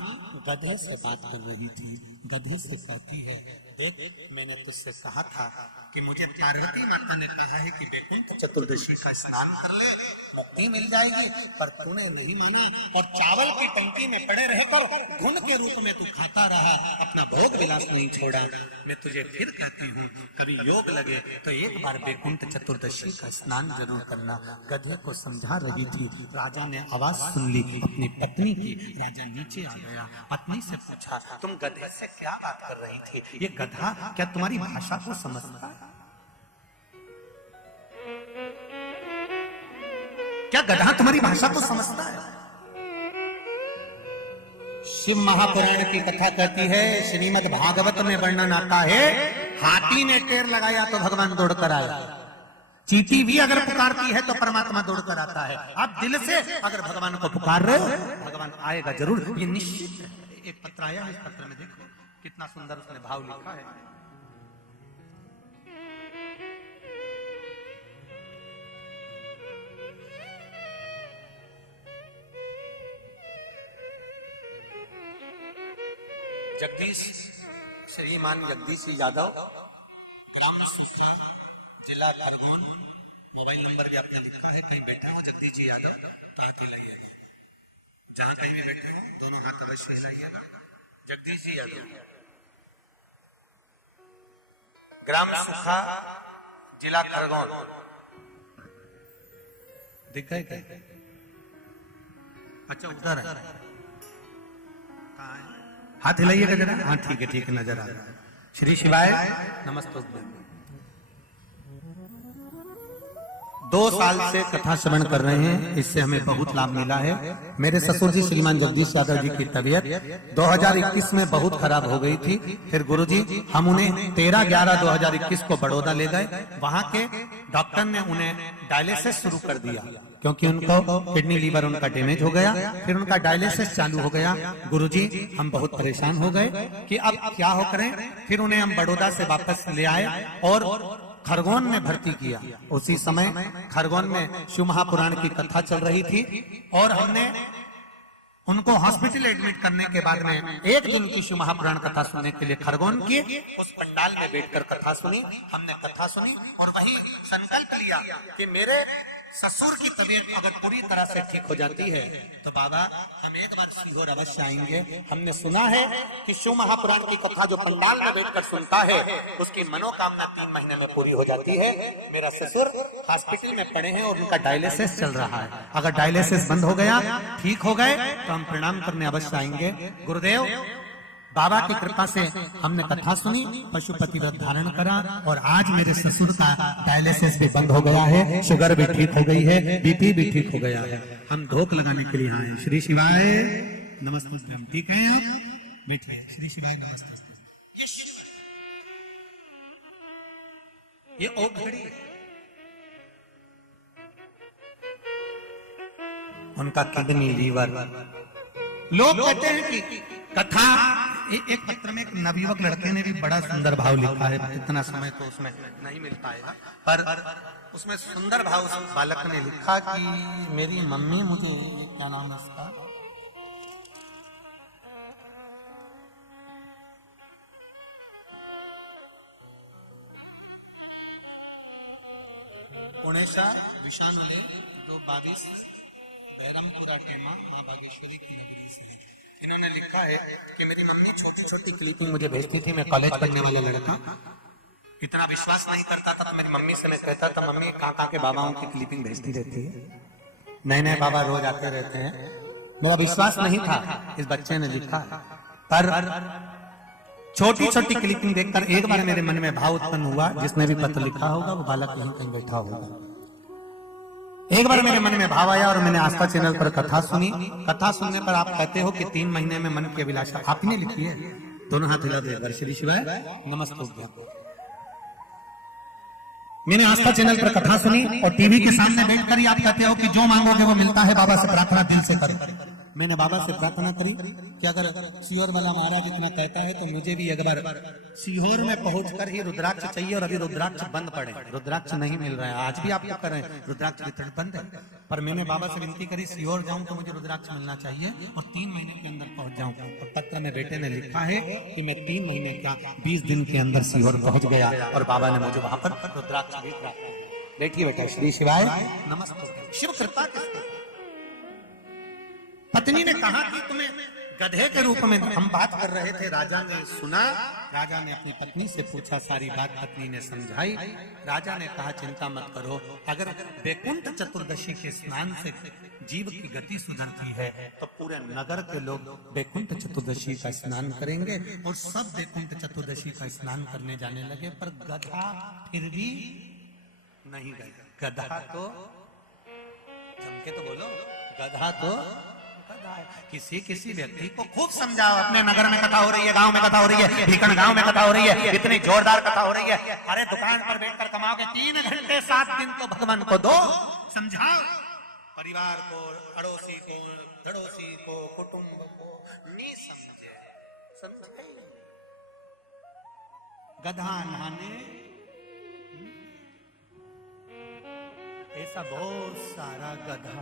गधे से बात कर रही थी। गधे से कहती है, देख मैंने तुझसे कहा था कि मुझे पार्वती माता ने कहा है कि वैकुंठ चतुर्दशी का स्नान कर ले, मुक्ति मिल जाएगी, पर तूने नहीं माना और चावल की टंकी में पड़े रहकर घुन के रूप में तू खाता रहा, अपना भोग विलास नहीं छोड़ा। मैं तुझे फिर कहती हूँ, कभी योग लगे तो एक बार वैकुंठ चतुर्दशी का स्नान जरूर करना। गधे को समझा रही थी। राजा ने आवाज सुन ली अपनी पत्नी की। राजा नीचे आ गया, पत्नी से पूछा, तुम गधे से क्या बात कर रही थी? ये गधा क्या तुम्हारी भाषा को समझता है? क्या गधा तुम्हारी भाषा को समझता है? शिव महापुराण की कथा कहती है, श्रीमद् भागवत में वर्णन आता है, हाथी ने टेर लगाया तो भगवान दौड़कर आया, चींटी भी अगर पुकारती है तो परमात्मा दौड़कर आता है। आप दिल से अगर भगवान को पुकार रहे हो, भगवान आएगा जरूर, ये निश्चित है। एक पत्र आया है, इस पत्र में देखो कितना सुंदर उसने भाव लिखा है। जगदीश, श्रीमान जगदीश यादव, ग्राम सुखा, जिला खरगोन, मोबाइल नंबर भी आपने लिखा है। कहीं बैठे हो जगदीश जी यादव तो हाथ हिलाइए, जहां कहीं भी बैठे हो दोनों हाथ अवश्य हिलाइएगा। जगदीश जी यादव, ग्राम सुखा, जिला खरगोन, दिख गए क्या? अच्छा उधर है, कहाँ है? हाथ हिलाइएगा जरा। हाँ ठीक है, ठीक है, नजर आ रहा है। श्री शिवाय नमस्ते। 2 साल से कथा श्रवण कर रहे हैं, इससे हमें बहुत लाभ मिला है। मेरे ससुर जी श्रीमान जगदीश यादव जी की तबीयत 2021 में बहुत खराब हो गई थी। फिर गुरुजी हम उन्हें 13/11/2021 को बड़ौदा ले गए। वहां के डॉक्टर ने उन्हें डायलिसिस शुरू कर दिया, क्योंकि उनको किडनी लीवर उनका डैमेज हो गया। फिर उनका डायलिसिस चालू हो गया। गुरुजी हम बहुत परेशान हो गए कि अब क्या हो करें। फिर उन्हें हम बड़ौदा से वापस ले आए और खरगोन में भर्ती किया। उसी समय खरगोन में शिव महापुराण की कथा चल रही थी और हमने उनको हॉस्पिटल एडमिट करने के बाद में एक दिन की शिव महापुराण कथा सुनने के लिए खरगोन किए। उस पंडाल में बैठकर कथा सुनी, हमने कथा सुनी और वही संकल्प लिया कि मेरे ससुर की तबीयत अगर पूरी तरह से ठीक हो जाती है तो बाबा हम एक बार सीहोर अवश्य आएंगे। हमने सुना है कि शिव महापुराण की कथा जो पंडाल में बैठकर सुनता है उसकी मनोकामना 3 महीने में पूरी हो जाती है। मेरा ससुर हॉस्पिटल में पड़े हैं और उनका डायलिसिस चल रहा है। अगर डायलिसिस बंद हो गया, ठीक हो गए तो हम प्रणाम करने अवश्य आएंगे। गुरुदेव बाबा की कृपा से हमने कथा सुनी, पशुपति व्रत धारण करा और आज मेरे ससुर का डायलिसिस भी बंद हो गया है, शुगर भी ठीक हो गई है, बीपी भी ठीक हो गया है। हम धोख लगाने के लिए आए। श्री शिवाय नमस्ते। ठीक है आप बैठिए। श्री शिवाय नमस्ते। ये ओम घड़ी है। उनका किडनी, लीवर, लोग कहते हैं कि कथा एक पत्र में एक नवयुवक लड़के ने भी बड़ा सुंदर भाव लिखा है। इतना समय तो उसमें नहीं मिल पाएगा, पर उसमें सुंदर भाव उस बालक ने लिखा कि मेरी मम्मी मुझे, क्या नाम है उसका, पुणेशा विशानुले 22 बैरमपुरा टेमा माँ बागेश्वरी की नगरी से। इन्होंने लिखा है कि मेरी मम्मी छोटी छोटी क्लिपिंग मुझे भेजती थी। मैं कॉलेज पढ़ने वाला लड़का, इतना विश्वास नहीं करता था तो मेरी मम्मी से मैं कहता था मम्मी कहाँ के बाबाओं की क्लिपिंग भेजती रहती है, नए नए बाबा रोज आते रहते हैं। मेरा विश्वास नहीं था। इस बच्चे ने लिखा पर छोटी छोटी क्लिपिंग देखकर एक बार मेरे मन में भाव उत्पन्न हुआ। जिसने भी पत्र लिखा होगा वो बालक यहीं कहीं बैठा होगा। एक बार मेरे मन में भाव आया और मैंने आस्था चैनल पर कथा सुनी। कथा सुनने पर आप कहते हो कि 3 महीने में मन की अभिलाषा आपने लिखी है। दोनों हाथ हिला दे। श्री शिवाय नमस्ते। मैंने आस्था चैनल पर कथा सुनी और टीवी के सामने बैठकर ही आप कहते हो कि जो मांगोगे वो मिलता है, बाबा से प्रार्थना दिल से करो। मैंने बाबा से प्रार्थना करी कि अगर सीहोर वाला महाराज इतना कहता है तो मुझे भी एक बार सीहोर में पहुंचकर ही रुद्राक्ष चाहिए। और अभी रुद्राक्ष बंद पड़े, रुद्राक्ष नहीं मिल रहा है। आज भी आप क्या कर रहे हैं, रुद्राक्ष वितरण बंद है। पर मैंने बाबा से विनती करी सीहोर जाऊं तो मुझे रुद्राक्ष मिलना चाहिए और 3 महीने के अंदर पहुंच जाऊं। और पत्र में बेटे ने लिखा है कि मैं 3 महीने क्या 20 दिन के अंदर सीहोर पहुंच गया और बाबा ने मुझे वहां पर रुद्राक्ष भी प्राप्त किया। बैठिए बेटा। श्री शिवाय नमस्ते। शिव कृपा किसकी? पत्नी ने कहा कि तुम्हें गधे के रूप में हम बात कर रहे थे, राजा ने सुना। राजा ने अपनी पत्नी से पूछा, सारी बात पत्नी ने समझाई। राजा ने कहा चिंता मत करो, अगर वैकुंठ चतुर्दशी के स्नान से जीव की गति सुधरती है तो पूरे नगर के लोग वैकुंठ चतुर्दशी का स्नान करेंगे। और सब वैकुंठ चतुर्दशी का स्नान करने जाने लगे, पर गधा फिर भी नहीं गया। गधा तो जम के तो बोलो, गधा तो किसी व्यक्ति को खूब समझाओ। अपने नगर में कथा हो रही है, गांव में कथा हो रही है, भीकन गांव में कथा हो रही है, इतनी जोरदार कथा हो रही है। अरे दुकान पर बैठकर कमाओगे 3 घंटे 7 दिन तो भगवान को दो। समझाओ परिवार को, अड़ोसी को, धड़ोसी को, कुटुंब को। नहीं समझे गधा नहाने ऐसा बहुत सारा गधा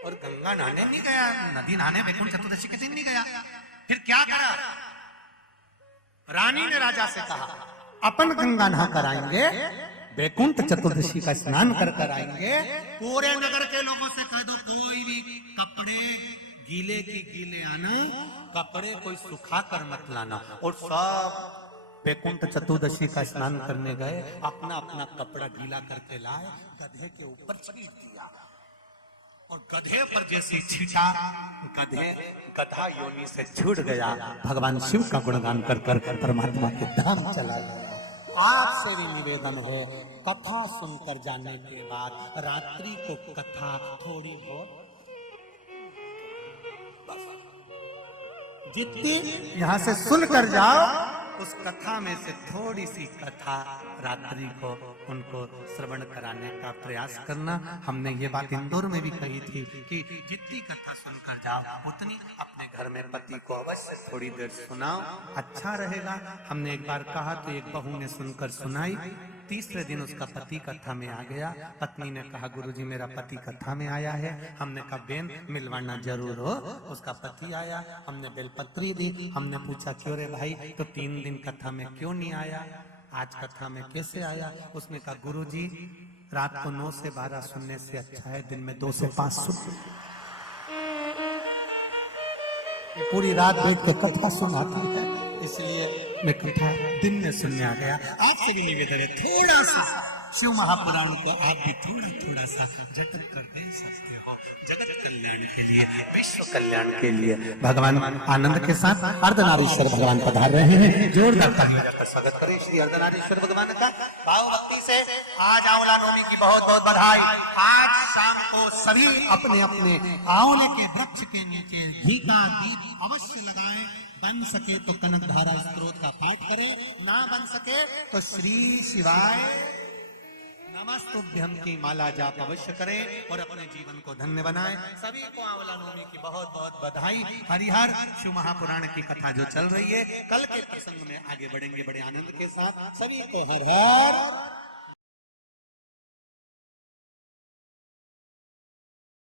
और गंगा नहाने नहीं गया, नदी नहाने वैकुंठ चतुर्दशी के दिन नहीं गया। फिर क्या करा? रानी ने राजा से कहा अपन गंगा नहा कर आएंगे, वैकुंठ चतुर्दशी का स्नान कर आएंगे। पूरे नगर के लोगों से कह दो कोई भी कपड़े गीले की गीले आना, कपड़े कोई सुखा कर मत लाना। और सब वैकुंठ चतुर्दशी का स्नान करने गए, अपना अपना कपड़ा गीला करके लाए, गधे के ऊपर छीट दिया। और गधे पर जैसी छीटा, गधा योनि से छूट गया। भगवान शिव का गुणगान कर परमात्मा के धाम चला गया। आपसे भी निवेदन है, कथा सुनकर जाने के बाद रात्रि को कथा थोड़ी बहुत जितनी यहाँ से सुनकर जाओ, उस कथा में से थोड़ी सी कथा रात्रि को उनको श्रवण कराने का प्रयास करना। हमने ये बात इंदौर में भी कही थी कि जितनी कथा सुनकर जाओ उतनी अपने घर में पति को अवश्य थोड़ी देर सुनाओ, अच्छा रहेगा। हमने एक बार कहा तो एक बहू ने सुनकर सुनाई, तीसरे दिन उसका पति कथा में आ गया। पत्नी ने कहा गुरुजी मेरा पति कथा में आया है। हमने कहा बेन मिलवाना जरूर हो। उसका पति आया, हमने बेलपत्री दी। हमने पूछा क्यों रे भाई, तो 3 दिन कथा में क्यों नहीं आया, आज कथा में कैसे आया? उसने कहा गुरुजी रात को 9 से 12 सुनने से अच्छा है दिन में 2 से 5 सुन। पूरी रात बैठ कर कथा सुनाती है, इसलिए मैं कथा दिन में सुनने आ गया। आपसे भी निवेदन है थोड़ा सा शिव महापुराण को आप भी थोड़ा थोड़ा सा जतन कर दे सकते हो, जगत कल्याण के लिए, विश्व कल्याण के लिए। भगवान आनंद के साथ अर्धनारीश्वर भगवान पधार रहे हैं। जोरदार तालियों का स्वागत करें श्री अर्धनारीश्वर भगवान का। भाव भक्ति से आज आंवला नवमी की बहुत बहुत बधाई। आज शाम को सभी अपने अपने आंवले के वृक्ष के नीचे घी का दीप अवश्य लगाएं। बन सके तो कनक धारा स्त्रोत का पाठ करें, ना बन सके तो श्री शिवाय नमस्तुभ्यम की माला जाप अवश्य करें और अपने जीवन को धन्य बनाएं। सभी को आंवला नवमी की बहुत बहुत बधाई। हरिहर शिव महापुराण की कथा जो चल रही है, कल के प्रसंग में आगे बढ़ेंगे बड़े आनंद के साथ। सभी को हर हर